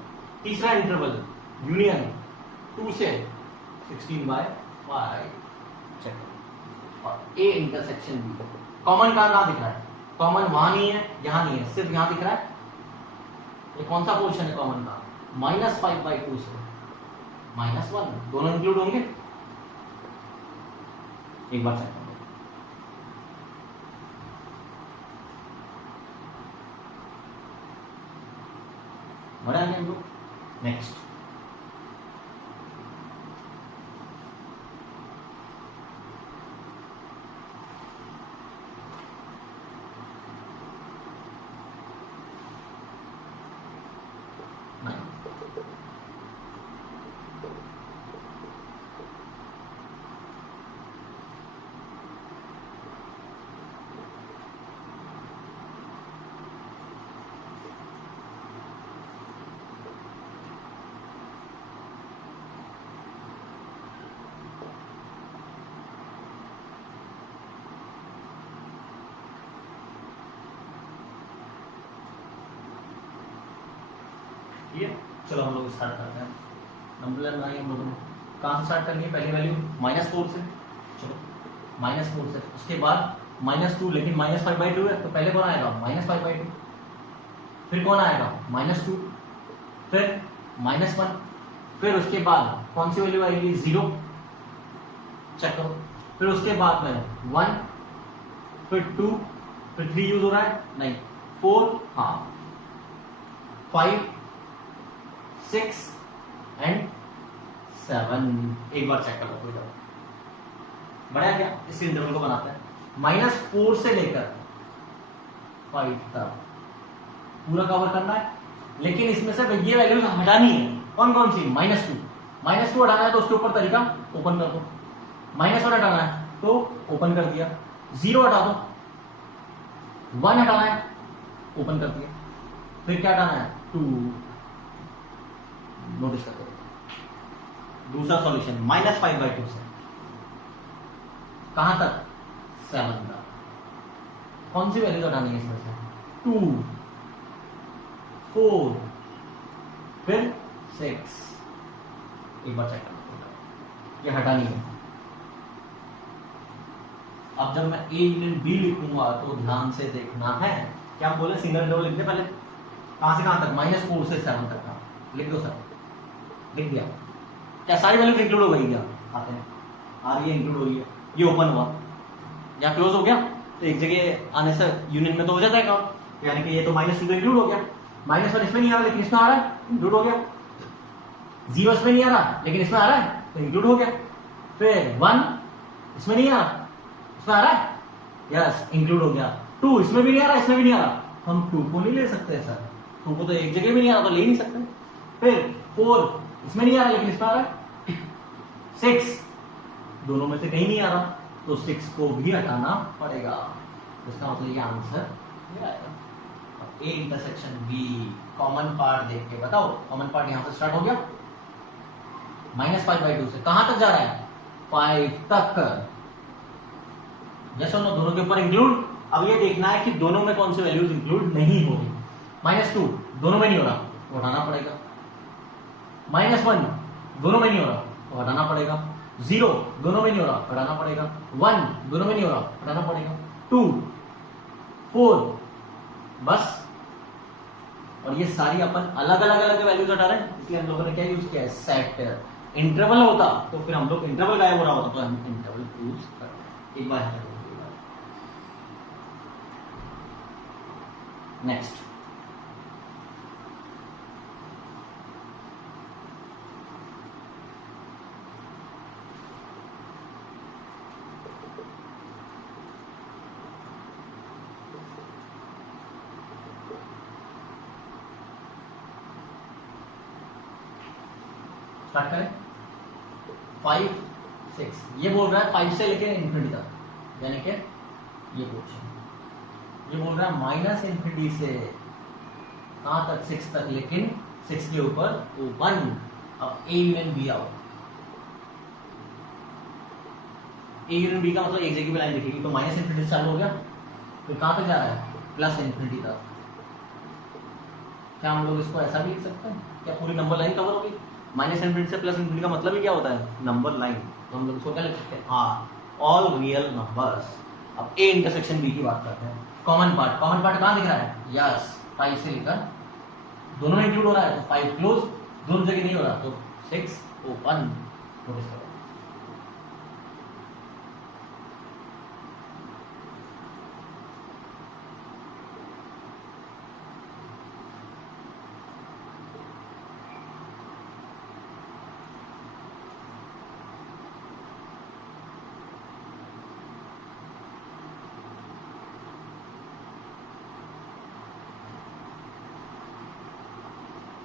तीसरा इंटरवल यूनियन 2 से 16/5 चेक। और ए इंटरसेक्शन बी कॉमन कहां दिख रहा है, कॉमन वहां नहीं है, यहां नहीं है, सिर्फ यहां दिख रहा है। ये कौन सा पोर्शन है कॉमन का, -5/2 से -1, दोनों इंक्लूड होंगे। एक बार चेक करो, बड़ा है हम लोग। नेक्स्ट ये चलो हम लोग स्टार्ट करते हैं। नंबर बनाइए हम लोगों ने, कहां से स्टार्ट करनी है, पहली वैल्यू -4 से। चलो -4 से, उसके बाद -2, लेकिन -5/2 है तो पहले कौन आएगा, -5/2। फिर कौन आएगा, -2, फिर -1, फिर उसके बाद कौन सी वैल्यू आएगी, 0। चेक करो। फिर उसके बाद में 1, फिर 2, फिर 3 यूज हो रहा है नहीं, 4, हाँ 5, 6 एंड 7। एक बार चेक कर लो, कोई डाउट बढ़िया क्या, इस इंटरवल को बनाते हैं। -4 से लेकर 5 तक पूरा कवर करना है, लेकिन इसमें से ये वैल्यूज हटानी है। कौन कौन सी, -2 हटाना है तो उसके ऊपर तरीका ओपन कर दो। -1 हटाना है तो ओपन कर दिया, 0 हटा दो, 1 हटाना है ओपन कर दिया, फिर क्या हटाना है, 2। नोटिस करते हैं दूसरा सॉल्यूशन -5/2 से कहां तक, 7 तक। कौन सी वैल्यू हटानी है इसमें से, 2, 4, फिर 6। एक बार चेक करना, ये हटानी है। अब जब मैं ए यूनियन बी लिखूंगा तो ध्यान से देखना है। क्या हम बोले, सिंगल इंटरवल लिखते पहले, कहां से कहां तक, -4 से 7 तक का लिख दो सर। लिख दिया, क्या सारी वैल्यूज इंक्लूड हो गई, क्या आते हैं आ रही है, इंक्लूड हो रही है। ये ओपन हुआ, यहाँ क्लोज हो गया, तो एक जगह आने से यूनियन में तो हो जाता है काम, यानी कि ये तो -2 तो इंक्लूड हो गया। -1 इसमें नहीं आ रहा लेकिन इसमें आ रहा है, इंक्लूड हो गया। 0 इसमें नहीं आ रहा लेकिन इसमें आ रहा है तो इंक्लूड हो गया। फिर 1 इसमें नहीं आ रहा, इसमें आ रहा है, यस इंक्लूड हो गया। 2 इसमें भी नहीं आ रहा, इसमें भी नहीं आ रहा, हम 2 को नहीं ले सकते सर, 2 को तो एक जगह भी नहीं आ रहा तो ले नहीं सकते। फिर 4 इसमें नहीं आ रहा लेकिन इसमें आ रहा है, 6 दोनों में से कहीं नहीं आ रहा तो 6 को भी हटाना पड़ेगा। इसका मतलब ये आंसर ये आएगा। A intersection B, common part देख के बताओ, कॉमन पार्ट यहां से स्टार्ट हो गया, -5/2 से कहां तक जा रहा है, 5 तक। जैसे दोनों के ऊपर इंक्लूड। अब ये देखना है कि दोनों में कौन सी वैल्यूज इंक्लूड नहीं हो रही। -2 दोनों में नहीं हो रहा तो हटाना पड़ेगा, -1 दोनों में नहीं हो रहा तो हटाना पड़ेगा, 0 दोनों में नहीं हो रहा हटाना पड़ेगा, 1 दोनों में नहीं हो रहा हटाना पड़ेगा, 2, 4 बस। और ये सारी अपन अलग अलग वैल्यूज हटा रहे हैं, इसलिए हम लोगों ने क्या यूज किया है, सेट। इंटरवल होता तो फिर हम लोग इंटरवल गायब हो रहा होता तो हम इंटरवल यूज करते। एक बार नेक्स्ट स्टार्ट करें 5 6, ये बोल रहा है 5 से लेके इन्फिनिटी तक, यानी कि ये क्वेश्चन ये बोल रहा है माइनस इन्फिनिटी से कहां तक 6 तक, लेकिन 6 के ऊपर ओपन। अब ए यूनियन बी आओ, ए यूनियन बी का मतलब एक जगह पे लाइन दिखेगी, तो माइनस इन्फिनिटी चालू हो गया, फिर कहां तक जा रहा है प्लस इन्फिनिटी तक। क्या हम लोग इसको ऐसा भी लिख सकते हैं, क्या पूरी नंबर लाइन कवर होगी? माइनस इन्फिनिटी से प्लस इन्फिनिटी का मतलब ही क्या होता है, नंबर लाइन। तो हम लोग इसको क्या लिख सकते हैं, ऑल रियल नंबर्स। अब ए इंटरसेक्शन बी की बात करते हैं। कॉमन पार्ट कहां दिख रहा है, यस 5 से लेकर दोनों में इंक्लूड हो रहा है, तो 5 क्लोज, दोनों जगह नहीं हो रहा, तो 6 ओपन। नोटिस करो,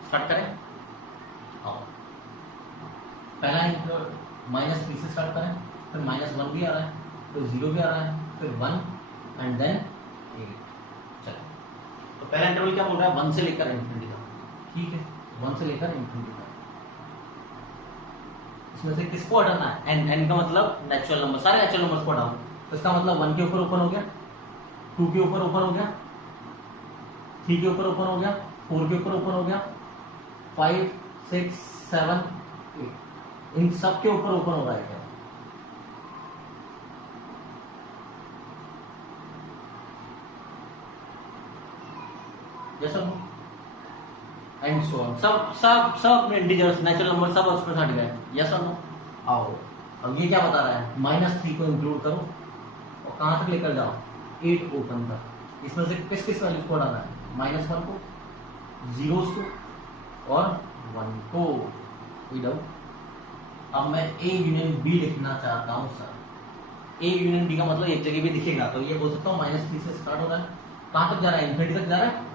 स्टार्ट करें। आओ, पहला -3 से स्टार्ट करें, फिर -1 भी आ रहा है, फिर 0 भी आ रहा है, फिर 1 एंड देन 8। चलो, तो पहला इंटरवल क्या बोल रहा है, 1 से लेकर इन्फिनिटी तक। ठीक है, 1 से लेकर इन्फिनिटी तक। इसमें से किसको हटाना है, n का मतलब नेचुरल नंबर, सारे नेचुरल नंबर्स को हटाओ। तो इसका मतलब 1 के ऊपर ओपन हो गया, 2 के ऊपर ओपन हो गया, 3 के ऊपर ओपन हो गया, 4 के ऊपर ओपन हो गया, 5 6 7 8, इन सब के ऊपर ओपन हो रहा है क्या? जैसा एंड सो ऑन, सब इंटीजर्स नेचुरल नंबर सब उसमें हट गए, यस और नो। आओ, अब ये क्या बता रहा है, -3 को इंक्लूड करो और कहां तक लेकर जाओ, 8 ओपन तक। इसमें से किस किस वैल्यूज को हटाना है, -1 को, 0 को और 1 को। अब मैं ए यूनियन बी लिखना चाहता हूं सर। ए यूनियन बी का मतलब एक जगह भी दिखेगा, तो ये बोल सकता हूँ -3 से स्टार्ट हो रहा है, कहां तक जा रहा है, इन्फिनिटी तक जा रहा है,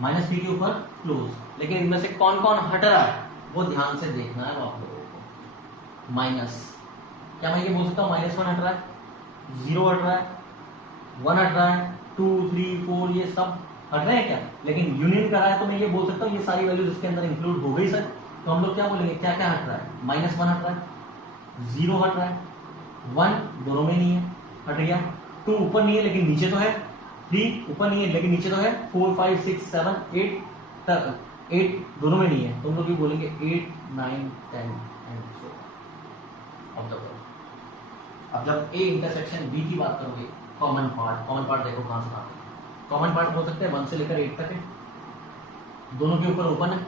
-3 के ऊपर क्लोज। लेकिन इनमें से कौन कौन हट रहा है वो ध्यान से देखना है आप लोगों को। माइनस, क्या मैं ये बोल सकता हूँ -1 हट रहा है, 0 हट रहा है, 1 हट रहा है, 2 3 4 ये सब हट रहे हैं क्या? लेकिन यूनियन कर रहा है, तो मैं ये बोल सकता हूँ ये सारी वैल्यूज इसके अंदर इंक्लूड हो गई सर। तो हम लोग क्या बोलेंगे, क्या क्या हट रहा है, -1 हट रहा है, 0 हट रहा है, 1 दोनों में नहीं है, हट गया, 2 ऊपर नहीं है लेकिन नीचे तो है, 3 ऊपर नहीं है लेकिन नीचे तो है, 4 5 6 7 8 तक 8 दोनों में नहीं है, तो हम लोग ये बोलेंगे 8 9 10 एंड सो। अब जब ए इंटरसेक्शन बी की बात करोगे, कॉमन पार्ट देखो कहां से आता है। कॉमन पार्ट बोल सकते हैं 1 से लेकर 8 तक है, दोनों के ऊपर ओपन है।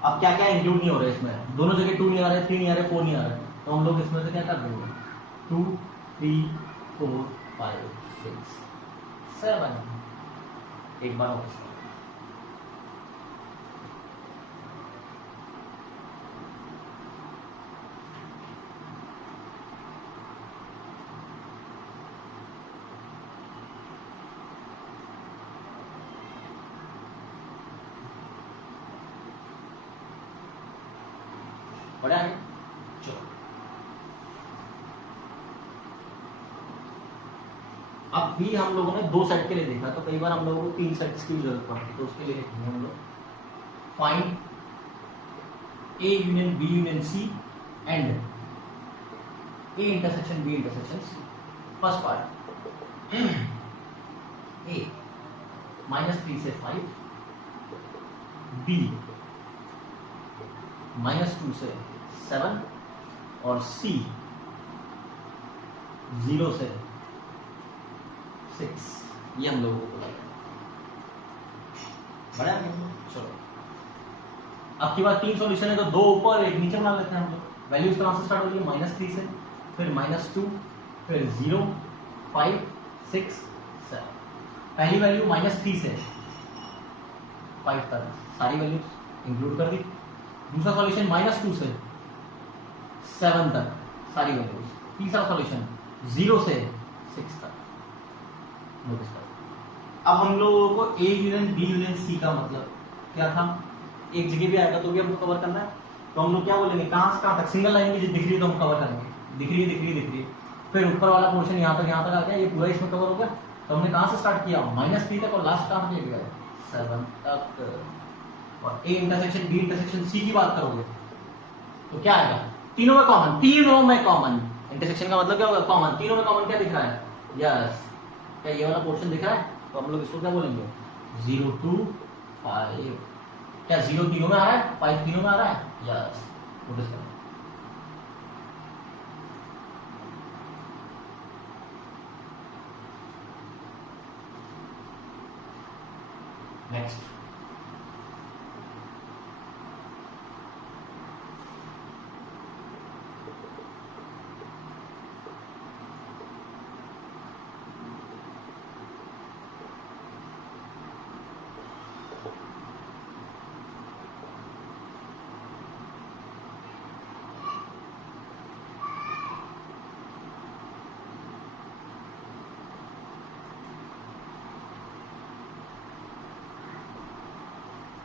अब क्या क्या इंक्लूड नहीं हो रहा है इसमें, दोनों जगह 2 नहीं आ रहे, 3 नहीं आ रहे, 4 नहीं आ रहे, तो हम लोग इसमें से क्या कर देंगे, 2 3 4 5 6 7। एक बार और बड़ा है। चलो, अब भी हम लोगों ने 2 सेट के लिए देखा, तो कई बार हम लोगों को 3 सेट्स की जरूरत पड़ती है, तो उसके लिए लिखेंगे हम लोग find A union B union C and A intersection B intersection C. First part, A -3 से 5, बी -2 से 7 और सी 0 से 6। ये हम लोगों को लगा बड़ा है। चलो, अब की बात 3 सॉल्यूशन है, तो 2 ऊपर 1 नीचे बना लेते हैं हम लोग। वैल्यूज कहां से स्टार्ट हो रही है, -3 से, फिर -2, फिर 0 5 6 7। पहली वैल्यू -3 से 5 तक सारी वैल्यूज इंक्लूड कर दी। दूसरा सॉल्यूशन -2 से 7 तक सारी वैल्यूज। तीसरा सॉल्यूशन 0 से 6 तक। नोटिस करो, अब हम लोगों को A union B union C का मतलब क्या था, एक जगह भी आएगा तो भी हमको कवर करना है, तो हम लोग क्या बोलेंगे, कहां से कहां तक सिंगल लाइन की जो दिख रही है तो हम कवर करेंगे, दिख रही है दिख रही है दिख रही है, फिर ऊपर वाला पोर्शन यहाँ तक आ गया, ये पूरा इसमें कवर हो गया। तो हमने कहां से स्टार्ट किया, -3 तक, और लास्ट कहां पे गया 7 तक। और A intersection B intersection C की बात करोगे तो क्या आएगा, तीनों में कॉमन, तीनों में कॉमन। इंटरसेक्शन का मतलब क्या होगा, कॉमन, तीनों में कॉमन क्या दिख रहा है, यस, क्या ये वाला पोर्शन दिख रहा है, तो हम लोग इसको क्या बोलेंगे 0 to 5। क्या 0 तीनों में आ रहा है, 5 तीनों में आ रहा है, यस, नोटिस करो। नेक्स्ट,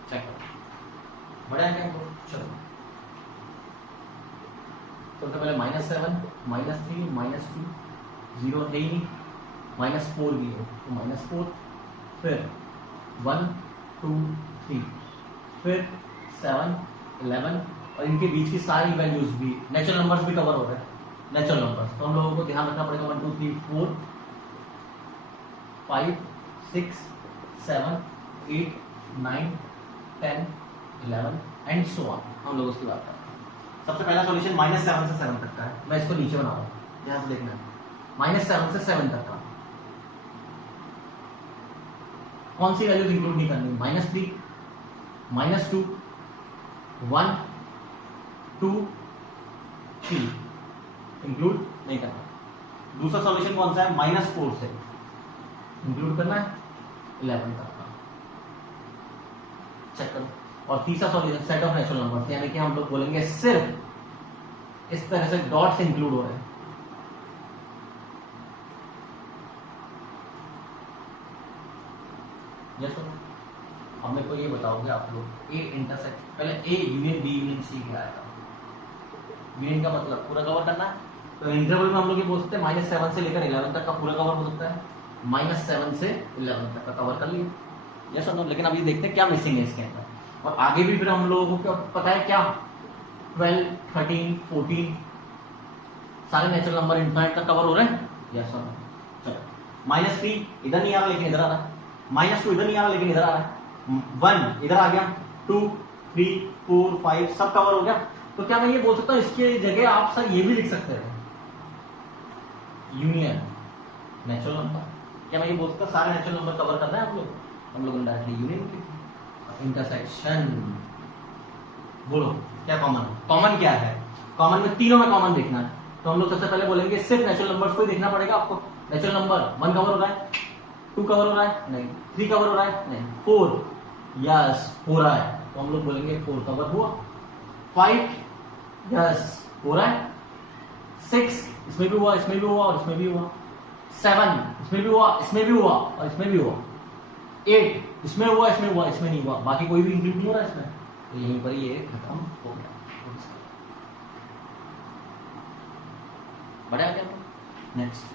चेक करो, बड़ा है क्या हमको, चलो सबसे पहले -7 -3 -2 0 है ही नहीं, -4 भी है तो -4, फिर 1 2 3, फिर 7 11, और इनके बीच की सारी वैल्यूज भी, नेचुरल नंबर्स भी कवर हो रहे हैं, नेचुरल नंबर्स, तो हम लोगों को ध्यान रखना पड़ेगा 1 2 3 4 5 6 7 8 9 10 11 एंड सो ऑन, हम लोग उसकी बात करते हैं। सबसे पहला सॉल्यूशन -7 से 7 तक का है, मैं इसको नीचे बना रहा हूँ, ध्यान से देखना है, -7 से 7 तक का कौन सी वैल्यूज इंक्लूड नहीं करनी, -3 -2 1 2 3 इंक्लूड नहीं करना। दूसरा सॉल्यूशन कौन सा है, -4 से इंक्लूड करना है 11 तक का, चेक करो। और तीसरा solution set of natural numbers, यानी कि हम लोग बोलेंगे सिर्फ इस तरह से डॉट से इंक्लूड हो रहे हैं, जैसे अब मेरे को ये बताओगे आप लोग, ए इंटरसेक्ट, पहले A union B union C क्या आएगा, यूनियन का मतलब पूरा कवर करना है, तो इंटरवल में हम लोग ये बोल सकते हैं -7 से लेकर 11 तक का पूरा कवर हो सकता है, -7 से 11 तक का कवर कर लिए, यस और नो। लेकिन अब ये देखते हैं क्या मिसिंग है इसके अंदर, और आगे भी फिर हम लोगों को पता है क्या, 12 13 14 सारे नेचुरल नंबर इनफाइनाइट तक कवर हो रहे हैं, यस और नो। चलो -3 इधर नहीं आ रहा लेकिन इधर आ रहा है, -2 इधर नहीं आ रहा लेकिन इधर आ रहा है, 1 इधर आ गया, 2 3 4 5 सब कवर हो गया। तो क्या मैं ये बोल सकता हूँ इसकी जगह आप सर ये भी लिख सकते हैं, यूनियन नेचुरल नंबर, क्या मैं ये बोल सकता सारे नेचुरल नंबर कवर करना है हम लोग डायरेक्टली यूनियन। इंटरसेक्शन बोलो क्या कॉमन, कॉमन क्या है, कॉमन में तीनों में कॉमन देखना है, तो हम लोग सबसे पहले बोलेंगे सिर्फ नेचुरल नंबर्स को ही देखना पड़ेगा आपको। नेचुरल नंबर 1 कवर हो रहा है, 2 कवर हो रहा है नहीं, 3 कवर हो रहा है नहीं, 4 यस हो रहा है, तो हम लोग बोलेंगे 4 कवर हुआ, 5 यस हो रहा है, 6 इसमें भी हुआ इसमें भी हुआ और इसमें भी हुआ, 7 इसमें भी हुआ इसमें भी हुआ और इसमें भी हुआ, 8 इसमें हुआ इसमें हुआ इसमें नहीं हुआ, बाकी कोई भी इंक्लूड नहीं हो रहा है इसमें, तो यहीं पर ये खत्म हो गया। बढ़िया क्या, नेक्स्ट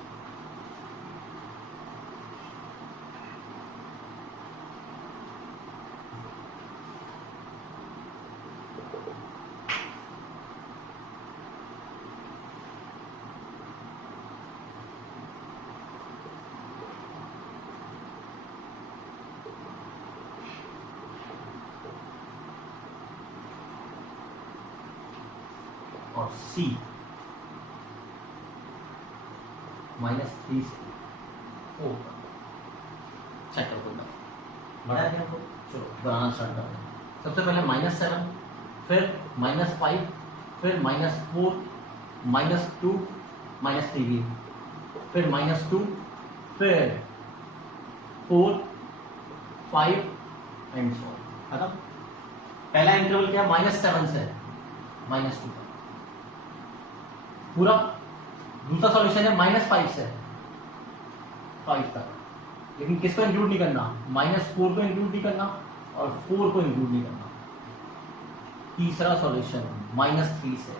और C -3 से 4 चेक करो, बढ़ाया क्या हमको, चलो बनाना स्टार्ट करते हैं। सबसे पहले -7, फिर -5, फिर -4 -2 -3, फिर -2, फिर 4 5 एंड सो खत्म। पहला इंटरवल क्या, -7 से -2 तक पूरा। दूसरा सॉल्यूशन है -5 से 5 तक, लेकिन किसको इंक्लूड नहीं करना, -4 को इंक्लूड नहीं करना और 4 को इंक्लूड नहीं करना। तीसरा सॉल्यूशन -3 से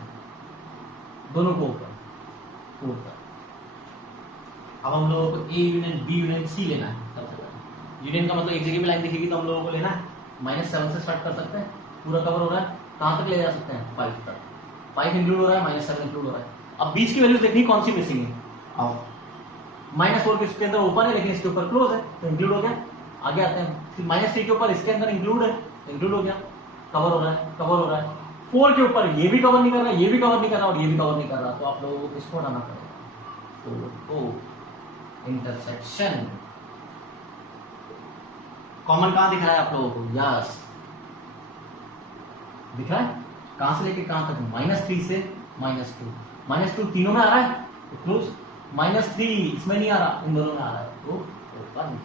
दोनों को ऊपर 4 तक। अब हम लोगों को A union B union C लेना है। सबसे पहले यूनियन का मतलब एक जगह पे लाइन दिखेगी तो हम लोगों को लेना है -7 से स्टार्ट कर सकते हैं, पूरा कवर हो रहा है, कहां तक ले जा सकते हैं 5 तक, 5 इंक्लूड हो रहा है, -7 इंक्लूड हो रहा है। अब बीच की वैल्यूज देखनी कौन सी मिसिंग है। आओ -4 के इसके अंदर ओपन है लेकिन इसके ऊपर क्लोज है तो इंक्लूड हो गया। आगे आते हैं, फिर -3 के ऊपर इसके अंदर इंक्लूड है, इंक्लूड हो गया, कवर हो रहा है, कवर हो रहा है। 4 के ऊपर ये भी कवर नहीं कर रहा, ये भी कवर नहीं कर रहा और ये भी कवर नहीं कर रहा, तो आप लोगों को किसको हटाना पड़ेगा, 4 को। इंटरसेक्शन कॉमन कहां दिख रहा है आप लोगों को, यस दिख रहा है, कहां से लेके कहां तक, -3 से -2, -2 तीनों में आ रहा है तो क्लोज, -3 इसमें नहीं आ रहा, इन दोनों में आ रहा है तो ओपन।